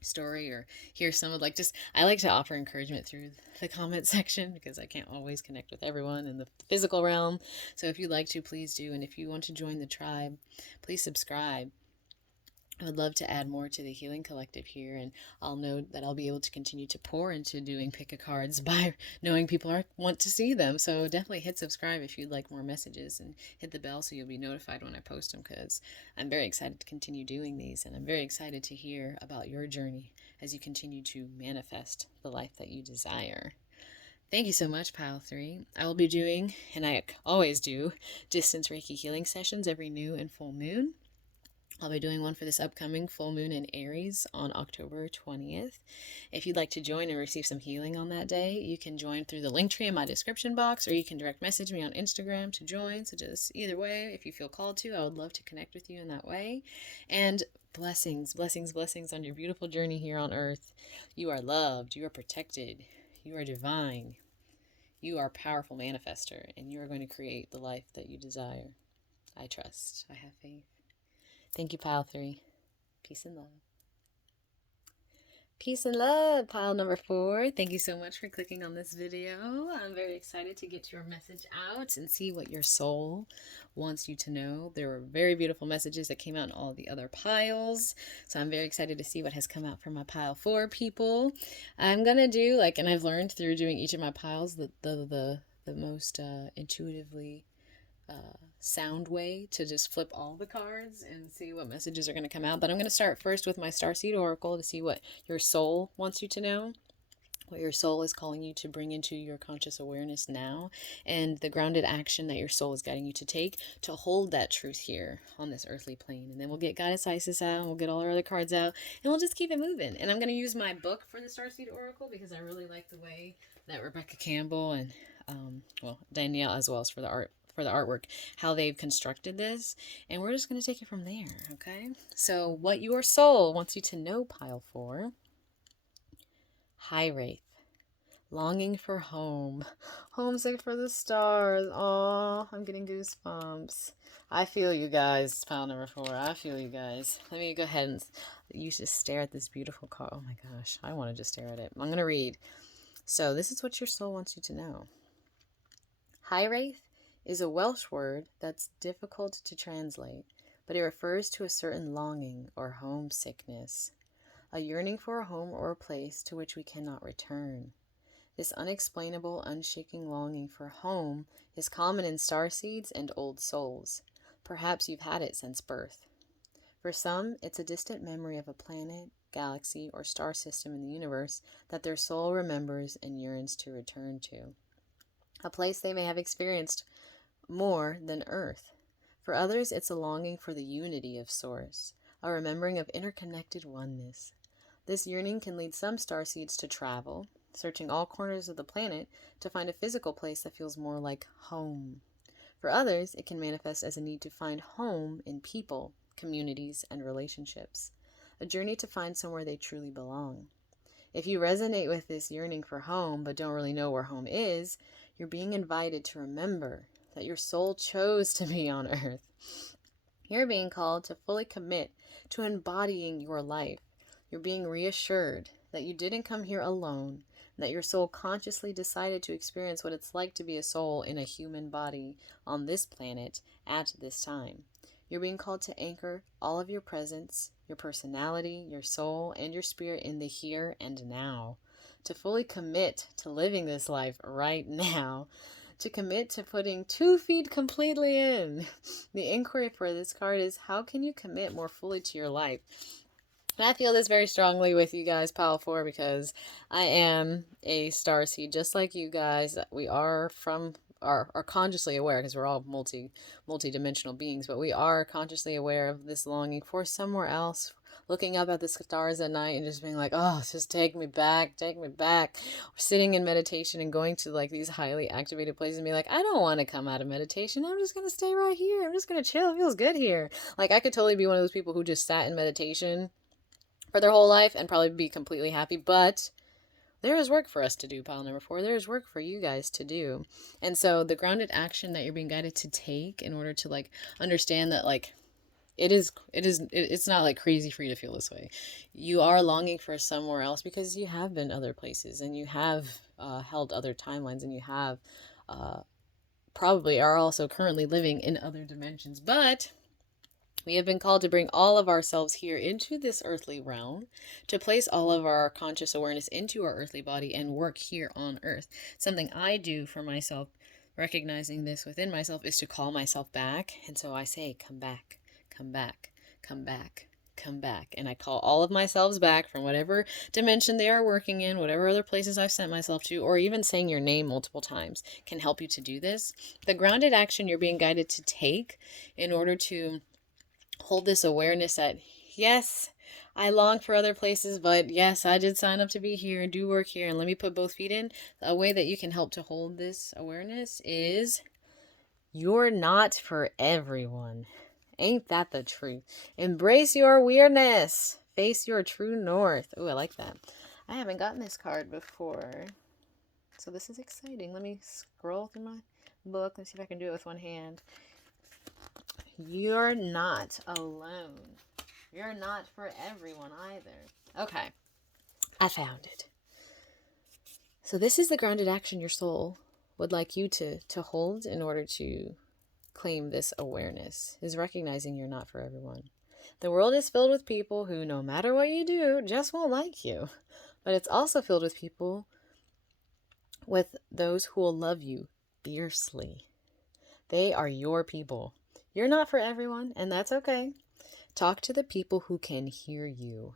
story or hear some of, like, just, I like to offer encouragement through the comment section because I can't always connect with everyone in the physical realm. So if you'd like to, please do. And if you want to join the tribe, please subscribe. I would love to add more to the healing collective here, and I'll know that I'll be able to continue to pour into doing pick a cards by knowing people want to see them. So definitely hit subscribe if you'd like more messages, and hit the bell so you'll be notified when I post them, because I'm very excited to continue doing these, and I'm very excited to hear about your journey as you continue to manifest the life that you desire. Thank you so much, Pile 3. I will be doing, and I always do, Distance Reiki Healing sessions every new and full moon. I'll be doing one for this upcoming full moon in Aries on October 20th. If you'd like to join and receive some healing on that day, you can join through the link tree in my description box, or you can direct message me on Instagram to join. So just either way, if you feel called to, I would love to connect with you in that way. And blessings, blessings, blessings on your beautiful journey here on earth. You are loved, you are protected, you are divine, you are a powerful manifester, and you are going to create the life that you desire. I trust, I have faith. Thank you, Pile 3. Peace and love. Peace and love, pile number 4. Thank you so much for clicking on this video. I'm very excited to get your message out and see what your soul wants you to know. There were very beautiful messages that came out in all the other piles, so I'm very excited to see what has come out from my pile 4 people. I'm gonna do, like, and I've learned through doing each of my piles, the most intuitively sound way to just flip all the cards and see what messages are going to come out. But I'm going to start first with my Starseed Oracle to see what your soul wants you to know, what your soul is calling you to bring into your conscious awareness now, and the grounded action that your soul is guiding you to take to hold that truth here on this earthly plane. And then we'll get Goddess Isis out, and we'll get all our other cards out, and we'll just keep it moving. And I'm going to use my book for the Starseed Oracle because I really like the way that Rebecca Campbell and Danielle, as well as for the artwork, how they've constructed this, and we're just going to take it from there. Okay, so what your soul wants you to know, pile 4. High Wraith, longing for home, homesick for the stars. Oh, I'm getting goosebumps. I feel you guys, pile number 4. I feel you guys. Let me go ahead and you should stare at this beautiful card. Oh my gosh, I want to just stare at it. I'm going to read. So this is what your soul wants you to know. High Wraith is a Welsh word that's difficult to translate, but it refers to a certain longing or homesickness, a yearning for a home or a place to which we cannot return. This unexplainable, unshaking longing for home is common in starseeds and old souls. Perhaps you've had it since birth. For some, it's a distant memory of a planet, galaxy, or star system in the universe that their soul remembers and yearns to return to. A place they may have experienced more than Earth. For others, it's a longing for the unity of Source, a remembering of interconnected oneness. This yearning can lead some starseeds to travel, searching all corners of the planet to find a physical place that feels more like home. For others, it can manifest as a need to find home in people, communities, and relationships. A journey to find somewhere they truly belong. If you resonate with this yearning for home but don't really know where home is, you're being invited to remember that your soul chose to be on Earth. You're being called to fully commit to embodying your life. You're being reassured that you didn't come here alone, and that your soul consciously decided to experience what it's like to be a soul in a human body on this planet at this time. You're being called to anchor all of your presence, your personality, your soul, and your spirit in the here and now. To fully commit to living this life right now. To commit to putting 2 feet completely in. The inquiry for this card is, how can you commit more fully to your life? And I feel this very strongly with you guys, Pile 4, because I am a starseed just like you guys. We are consciously aware, because we're all multi-dimensional beings, but we are consciously aware of this longing for somewhere else, looking up at the stars at night and just being like, oh, just take me back. Sitting in meditation and going to like these highly activated places and be like, I don't want to come out of meditation. I'm just going to stay right here. I'm just going to chill. It feels good here. Like, I could totally be one of those people who just sat in meditation for their whole life and probably be completely happy, but there is work for us to do, pile number 4. There is work for you guys to do. And so the grounded action that you're being guided to take in order to like understand that like it's not like crazy for you to feel this way. You are longing for somewhere else because you have been other places and you have held other timelines, and you have probably are also currently living in other dimensions. But we have been called to bring all of ourselves here into this earthly realm, to place all of our conscious awareness into our earthly body and work here on Earth. Something I do for myself, recognizing this within myself, is to call myself back. And so I say, come back, come back, come back, come back. And I call all of myselves back from whatever dimension they are working in, whatever other places I've sent myself to, or even saying your name multiple times can help you to do this. The grounded action you're being guided to take in order to hold this awareness that, yes, I long for other places, but yes, I did sign up to be here and do work here, and let me put both feet in. A way that you can help to hold this awareness is, you're not for everyone. Ain't that the truth? Embrace your weirdness. Face your true north. Oh, I like that. I haven't gotten this card before, so this is exciting. Let me scroll through my book. Let's see if I can do it with one hand. You're not alone. You're not for everyone either. Okay, I found it. So this is the grounded action your soul would like you to hold in order to claim this awareness, is recognizing you're not for everyone. The world is filled with people who, no matter what you do, just won't like you. But it's also filled with people, with those who will love you fiercely. They are your people. You're not for everyone, and that's okay. Talk to the people who can hear you.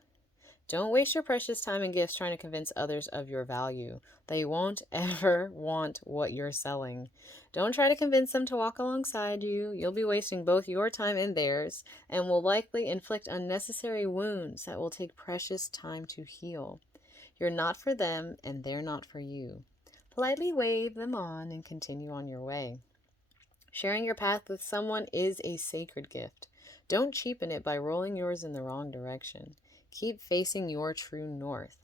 Don't waste your precious time and gifts trying to convince others of your value. They won't ever want what you're selling. Don't try to convince them to walk alongside you. You'll be wasting both your time and theirs, and will likely inflict unnecessary wounds that will take precious time to heal. You're not for them, and they're not for you. Politely wave them on and continue on your way. Sharing your path with someone is a sacred gift. Don't cheapen it by rolling yours in the wrong direction. Keep facing your true north.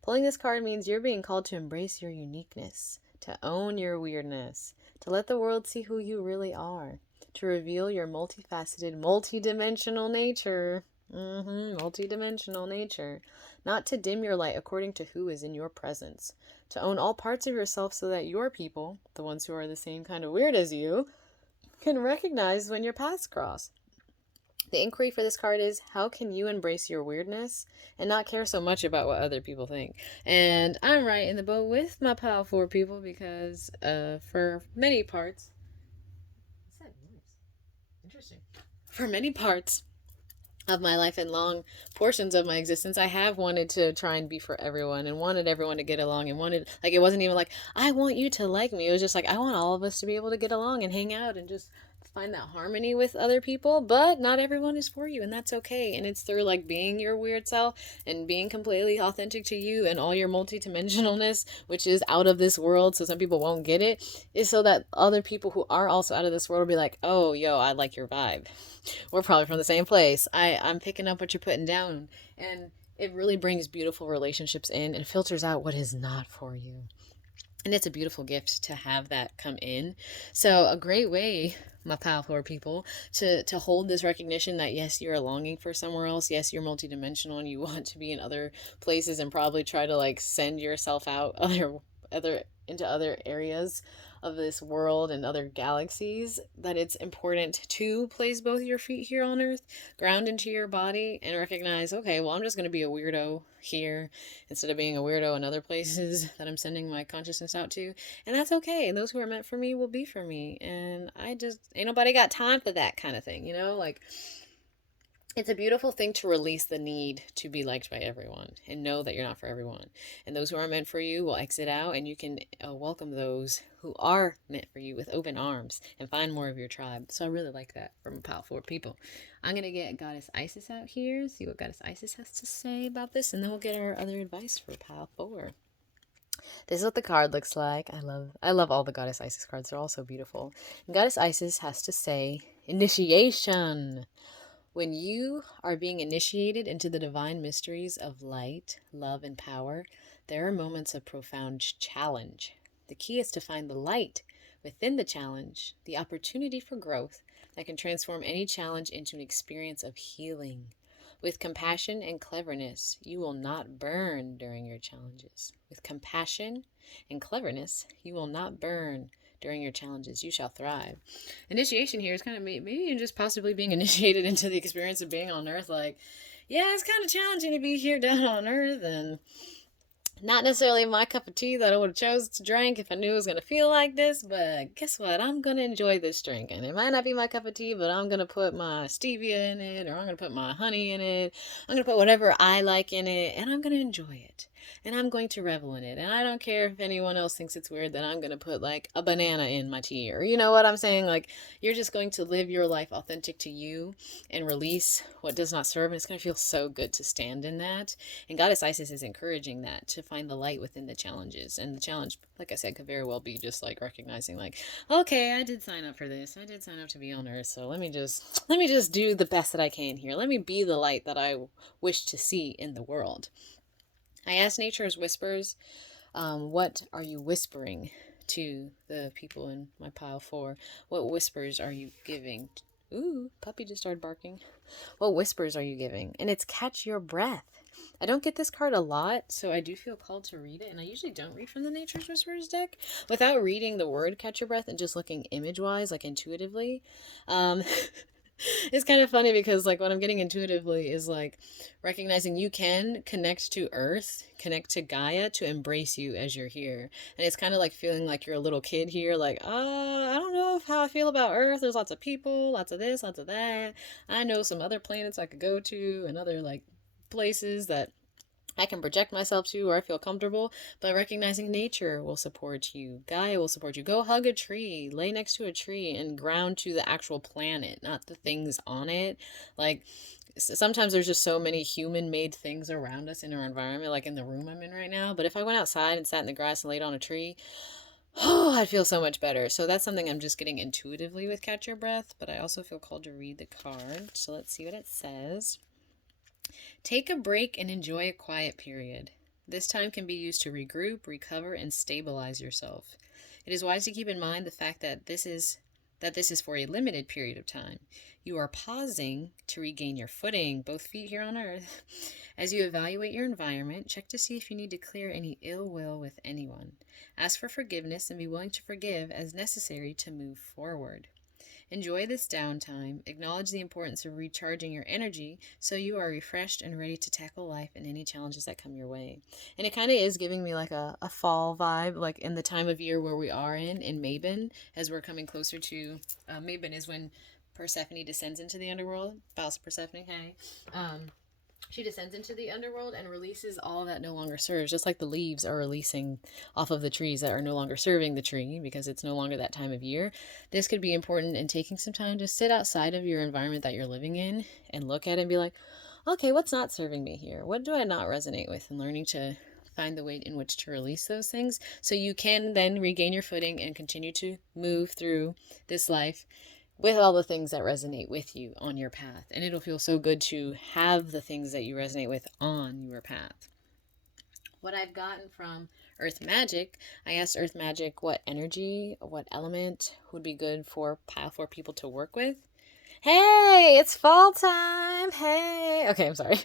Pulling this card means you're being called to embrace your uniqueness, to own your weirdness, to let the world see who you really are, to reveal your multifaceted, multidimensional nature. Multidimensional nature. Not to dim your light according to who is in your presence. To own all parts of yourself so that your people, the ones who are the same kind of weird as you, can recognize when your paths cross. The inquiry for this card is, how can you embrace your weirdness and not care so much about what other people think? And I'm right in the boat with my pile 4 people, because for many parts... What's that noise? Interesting. For many parts of my life and long portions of my existence, I have wanted to try and be for everyone and wanted everyone to get along, and wanted, like, it wasn't even like, I want you to like me. It was just like, I want all of us to be able to get along and hang out and just find that harmony with other people, but not everyone is for you, and that's okay. And it's through like being your weird self and being completely authentic to you and all your multidimensionalness, which is out of this world, so some people won't get it, is so that other people who are also out of this world will be like, oh, yo, I like your vibe. We're probably from the same place. I'm picking up what you're putting down. And it really brings beautiful relationships in and filters out what is not for you. And it's a beautiful gift to have that come in. So a great way, my powerful people, to hold this recognition that yes, you're longing for somewhere else. Yes, you're multidimensional and you want to be in other places and probably try to like send yourself out into other areas of this world and other galaxies, that it's important to place both your feet here on Earth, ground into your body, and recognize, okay, well, I'm just going to be a weirdo here instead of being a weirdo in other places that I'm sending my consciousness out to. And that's okay. And those who are meant for me will be for me. And I just, ain't nobody got time for that kind of thing, you know? Like, it's a beautiful thing to release the need to be liked by everyone and know that you're not for everyone. And those who are meant for you will exit out, and you can welcome those who are meant for you with open arms and find more of your tribe. So I really like that from powerful people. I'm going to get Goddess Isis out here, see what Goddess Isis has to say about this, and then we'll get our other advice for Pile 4. This is what the card looks like. I love all the Goddess Isis cards. They're all so beautiful. And Goddess Isis has to say, initiation. When you are being initiated into the divine mysteries of light, love, and power, there are moments of profound challenge. The key is to find the light within the challenge, the opportunity for growth that can transform any challenge into an experience of healing. With compassion and cleverness, you will not burn during your challenges. With compassion and cleverness, you will not burn during your challenges. You shall thrive. Initiation here is kind of maybe just possibly being initiated into the experience of being on Earth. Like, yeah, it's kind of challenging to be here down on Earth, and not necessarily my cup of tea that I would have chose to drink if I knew it was going to feel like this, but guess what? I'm going to enjoy this drink, and it might not be my cup of tea, but I'm going to put my stevia in it, or I'm going to put my honey in it. I'm going to put whatever I like in it, and I'm going to enjoy it. And I'm going to revel in it. And I don't care if anyone else thinks it's weird that I'm going to put like a banana in my tea, or you know what I'm saying? Like, you're just going to live your life authentic to you and release what does not serve. And it's going to feel so good to stand in that. And Goddess Isis is encouraging that, to find the light within the challenges. And the challenge, like I said, could very well be just like recognizing like, okay, I did sign up for this. I did sign up to be on Earth. So let me just do the best that I can here. Let me be the light that I wish to see in the world. I asked Nature's Whispers, what are you whispering to the people in my pile 4? What whispers are you giving? Ooh, puppy just started barking. What whispers are you giving? And it's catch your breath. I don't get this card a lot, so I do feel called to read it. And I usually don't read from the Nature's Whispers deck without reading the word catch your breath and just looking image-wise, like intuitively. It's kind of funny because like what I'm getting intuitively is like recognizing you can connect to Earth, connect to Gaia to embrace you as you're here. And it's kind of like feeling like you're a little kid here, like, I don't know how I feel about Earth. There's lots of people, lots of this, lots of that. I know some other planets I could go to and other like places that I can project myself to where I feel comfortable, but recognizing nature will support you. Gaia will support you. Go hug a tree, lay next to a tree, and ground to the actual planet, not the things on it. Like, sometimes there's just so many human-made things around us in our environment, like in the room I'm in right now. But if I went outside and sat in the grass and laid on a tree, oh, I'd feel so much better. So that's something I'm just getting intuitively with Catch Your Breath, but I also feel called to read the card. So let's see what it says. Take a break and enjoy a quiet period. This time can be used to regroup, recover, and stabilize yourself. It is wise to keep in mind the fact that this is for a limited period of time. You are pausing to regain your footing, both feet here on Earth. As you evaluate your environment, check to see if you need to clear any ill will with anyone. Ask for forgiveness and be willing to forgive as necessary to move forward. Enjoy this downtime. Acknowledge the importance of recharging your energy so you are refreshed and ready to tackle life and any challenges that come your way. And it kind of is giving me like a fall vibe, like in the time of year where we are in Mabon, as we're coming closer to, Mabon is when Persephone descends into the underworld. Spouse Persephone, hey. she descends into the underworld and releases all that no longer serves, just like the leaves are releasing off of the trees that are no longer serving the tree because it's no longer that time of year. This could be important in taking some time to sit outside of your environment that you're living in and look at it and be like, okay, what's not serving me here? What do I not resonate with? And learning to find the way in which to release those things so you can then regain your footing and continue to move through this life with all the things that resonate with you on your path. And it'll feel so good to have the things that you resonate with on your path. What I've gotten from Earth Magic, I asked Earth Magic what energy, what element would be good for people to work with. Hey, it's fall time. Hey. Okay, I'm sorry.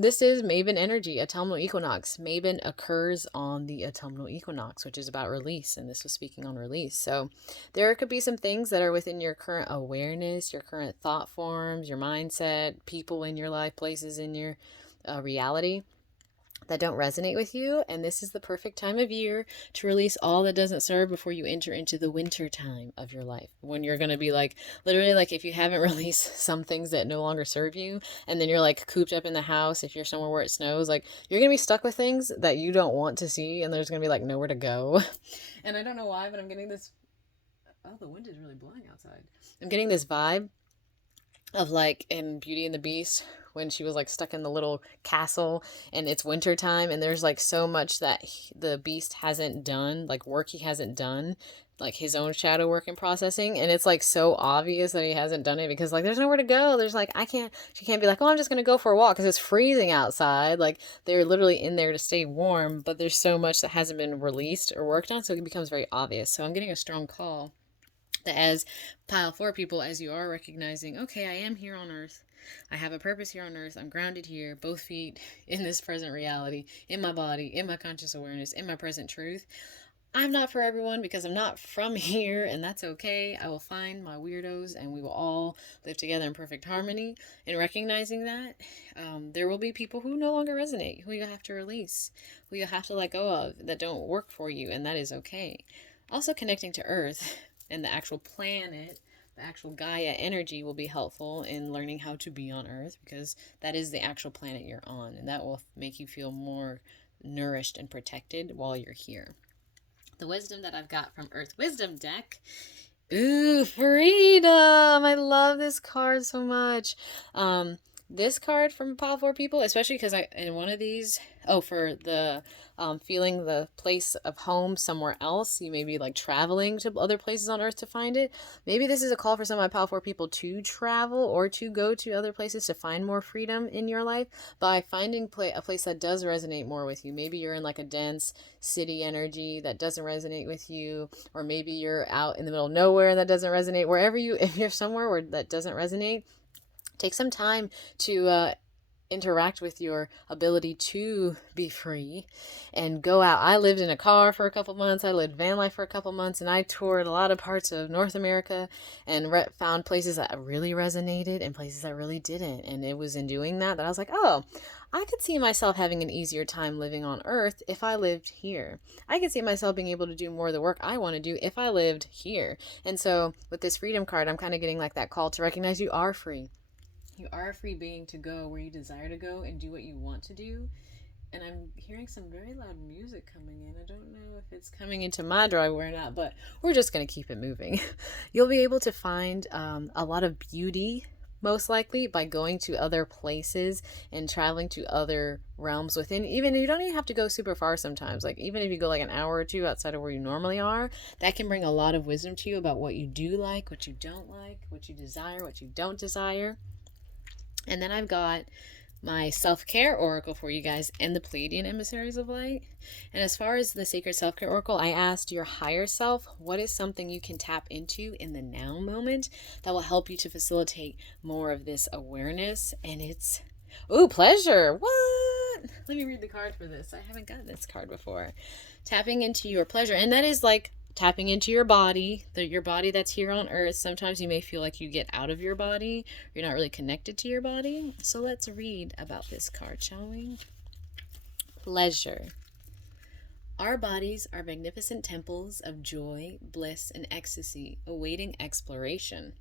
This is Maven energy, autumnal equinox. Maven occurs on the autumnal equinox, which is about release, and this was speaking on release. So there could be some things that are within your current awareness, your current thought forms, your mindset, people in your life, places in your reality that don't resonate with you, and this is the perfect time of year to release all that doesn't serve before you enter into the winter time of your life, when you're going to be like, literally, like, if you haven't released some things that no longer serve you, and then you're like cooped up in the house, if you're somewhere where it snows, like, you're going to be stuck with things that you don't want to see, and there's going to be like nowhere to go. And I don't know why, but I'm getting this, oh, the wind is really blowing outside. I'm getting this vibe of like in Beauty and the Beast when she was like stuck in the little castle and it's winter time and there's like so much that the Beast hasn't done, like work he hasn't done, like his own shadow work and processing, and it's like so obvious that he hasn't done it because like there's nowhere to go. There's like she can't be like, oh, I'm just gonna go for a walk because it's freezing outside. Like they're literally in there to stay warm, but there's so much that hasn't been released or worked on, so it becomes very obvious. So I'm getting a strong call that as pile 4 people, as you are recognizing, okay, I am here on earth, I have a purpose here on earth, I'm grounded here, both feet in this present reality, in my body, in my conscious awareness, in my present truth. I'm not for everyone because I'm not from here, and that's okay. I will find my weirdos and we will all live together in perfect harmony. And recognizing that, there will be people who no longer resonate, who you have to release, who you have to let go of, that don't work for you, and that is okay. Also, connecting to Earth and the actual planet, the actual Gaia energy will be helpful in learning how to be on Earth, because that is the actual planet you're on, and that will make you feel more nourished and protected while you're here. The wisdom that I've got from Earth Wisdom deck. Ooh, freedom! I love this card so much. This card from Pile 4 people, especially because in one of these, for the feeling the place of home somewhere else, you may be like traveling to other places on Earth to find it. Maybe this is a call for some of my Pile 4 people to travel or to go to other places to find more freedom in your life by finding a place that does resonate more with you. Maybe you're in like a dense city energy that doesn't resonate with you, or maybe you're out in the middle of nowhere and that doesn't resonate. If you're somewhere where that doesn't resonate, take some time to interact with your ability to be free and go out. I lived in a car for a couple months. I lived van life for a couple months, and I toured a lot of parts of North America and found places that really resonated and places that really didn't. And it was in doing that I was like, oh, I could see myself having an easier time living on Earth if I lived here. I could see myself being able to do more of the work I want to do if I lived here. And so with this freedom card, I'm kind of getting like that call to recognize you are free. You are a free being to go where you desire to go and do what you want to do. And I'm hearing some very loud music coming in. I don't know if it's coming into my driveway or not, but we're just going to keep it moving. You'll be able to find a lot of beauty, most likely, by going to other places and traveling to other realms within. Even you don't even have to go super far sometimes. Like even if you go like an hour or two outside of where you normally are, that can bring a lot of wisdom to you about what you do like, what you don't like, what you desire, what you don't desire. And then I've got my self-care oracle for you guys and the Pleiadian emissaries of light. And as far as the sacred self-care oracle, I asked your higher self, what is something you can tap into in the now moment that will help you to facilitate more of this awareness? And it's, pleasure. What? Let me read the card for this. I haven't gotten this card before. Tapping into your pleasure. And that is like tapping into your body, your body that's here on Earth. Sometimes you may feel like you get out of your body. You're not really connected to your body. So let's read about this card, shall we? Pleasure. Our bodies are magnificent temples of joy, bliss, and ecstasy, awaiting exploration.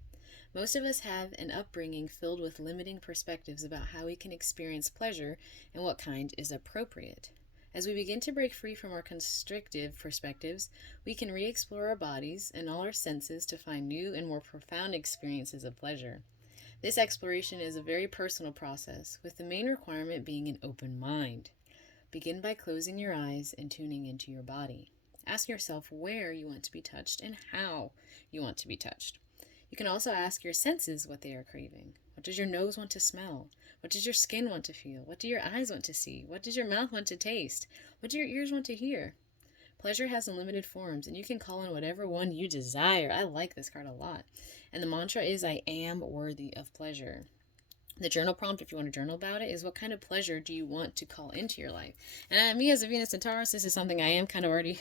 Most of us have an upbringing filled with limiting perspectives about how we can experience pleasure and what kind is appropriate. As we begin to break free from our constrictive perspectives, we can re-explore our bodies and all our senses to find new and more profound experiences of pleasure. This exploration is a very personal process, with the main requirement being an open mind. Begin by closing your eyes and tuning into your body. Ask yourself where you want to be touched and how you want to be touched. You can also ask your senses what they are craving. What does your nose want to smell? What does your skin want to feel? What do your eyes want to see? What does your mouth want to taste? What do your ears want to hear? Pleasure has unlimited forms, and you can call in whatever one you desire. I like this card a lot. And the mantra is, I am worthy of pleasure. The journal prompt, if you want to journal about it, is what kind of pleasure do you want to call into your life? And me as a Venus and Taurus, this is something I am kind of already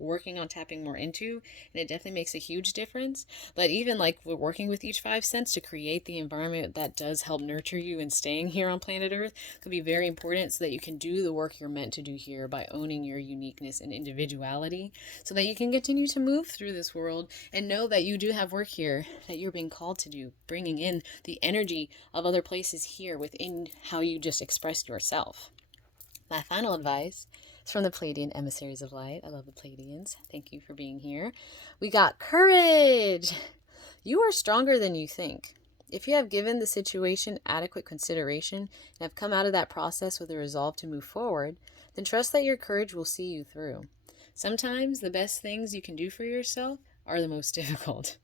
working on tapping more into, and it definitely makes a huge difference. But even like we're working with each 5 sense to create the environment that does help nurture you and staying here on planet Earth could be very important, so that you can do the work you're meant to do here by owning your uniqueness and individuality, so that you can continue to move through this world and know that you do have work here that you're being called to do, bringing in the energy of other places here within how you just expressed yourself. My final advice is from the Pleiadian emissaries of light. I love the Pleiadians. Thank you for being here. We got courage. You are stronger than you think. If you have given the situation adequate consideration and have come out of that process with a resolve to move forward, then trust that your courage will see you through. Sometimes the best things you can do for yourself are the most difficult,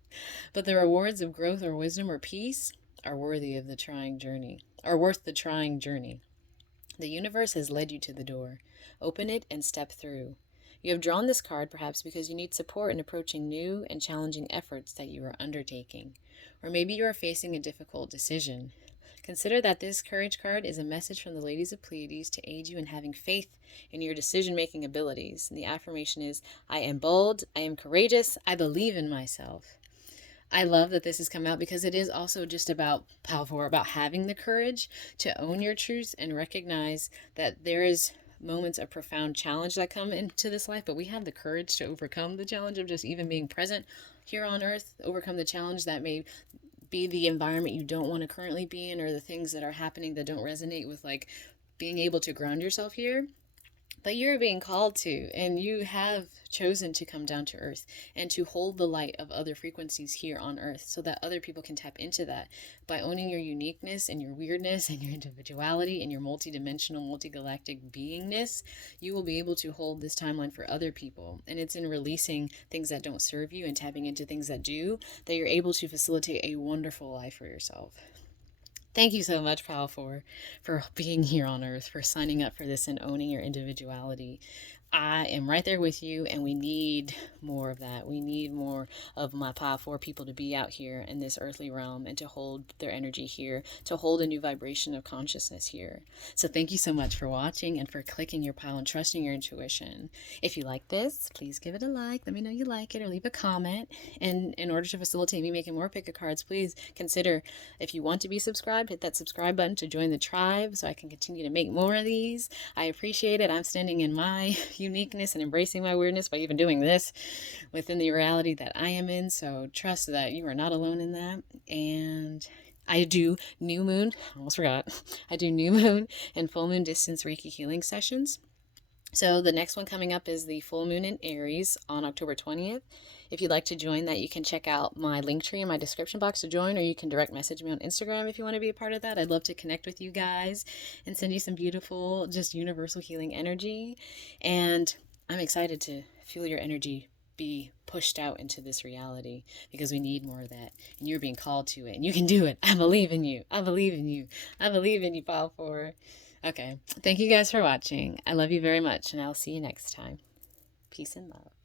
but the rewards of growth or wisdom or peace are worthy of the trying journey, are worth the trying journey. The universe has led you to the door. Open it and step through. You have drawn this card perhaps because you need support in approaching new and challenging efforts that you are undertaking. Or maybe you are facing a difficult decision. Consider that this courage card is a message from the ladies of Pleiades to aid you in having faith in your decision-making abilities. And the affirmation is, I am bold, I am courageous, I believe in myself. I love that this has come out because it is also just about power, about having the courage to own your truths and recognize that there is moments of profound challenge that come into this life, but we have the courage to overcome the challenge of just even being present here on Earth, overcome the challenge that may be the environment you don't want to currently be in, or the things that are happening that don't resonate with like being able to ground yourself here. But you're being called to, and you have chosen to come down to Earth and to hold the light of other frequencies here on Earth so that other people can tap into that. By owning your uniqueness and your weirdness and your individuality and your multidimensional, multigalactic beingness, you will be able to hold this timeline for other people. And it's in releasing things that don't serve you and tapping into things that do, that you're able to facilitate a wonderful life for yourself. Thank you so much, Pal, for being here on Earth, for signing up for this and owning your individuality. I am right there with you, and we need more of that. We need more of my Pile 4 people to be out here in this earthly realm and to hold their energy here, to hold a new vibration of consciousness here. So thank you so much for watching and for clicking your pile and trusting your intuition. If you like this, please give it a like. Let me know you like it, or leave a comment. And in order to facilitate me making more pick-a cards, please consider, if you want to be subscribed, hit that subscribe button to join the tribe so I can continue to make more of these. I appreciate it. I'm standing in my uniqueness and embracing my weirdness by even doing this within the reality that I am in. So trust that you are not alone in that. And I do new moon, almost forgot. I do new moon and full moon distance Reiki healing sessions. So the next one coming up is the full moon in Aries on October 20th. If you'd like to join that, you can check out my link tree in my description box to join, or you can direct message me on Instagram if you want to be a part of that. I'd love to connect with you guys and send you some beautiful, just universal healing energy. And I'm excited to feel your energy be pushed out into this reality, because we need more of that, and you're being called to it, and you can do it. I believe in you. I believe in you. I believe in you, Pile 4. Okay, thank you guys for watching. I love you very much, and I'll see you next time. Peace and love.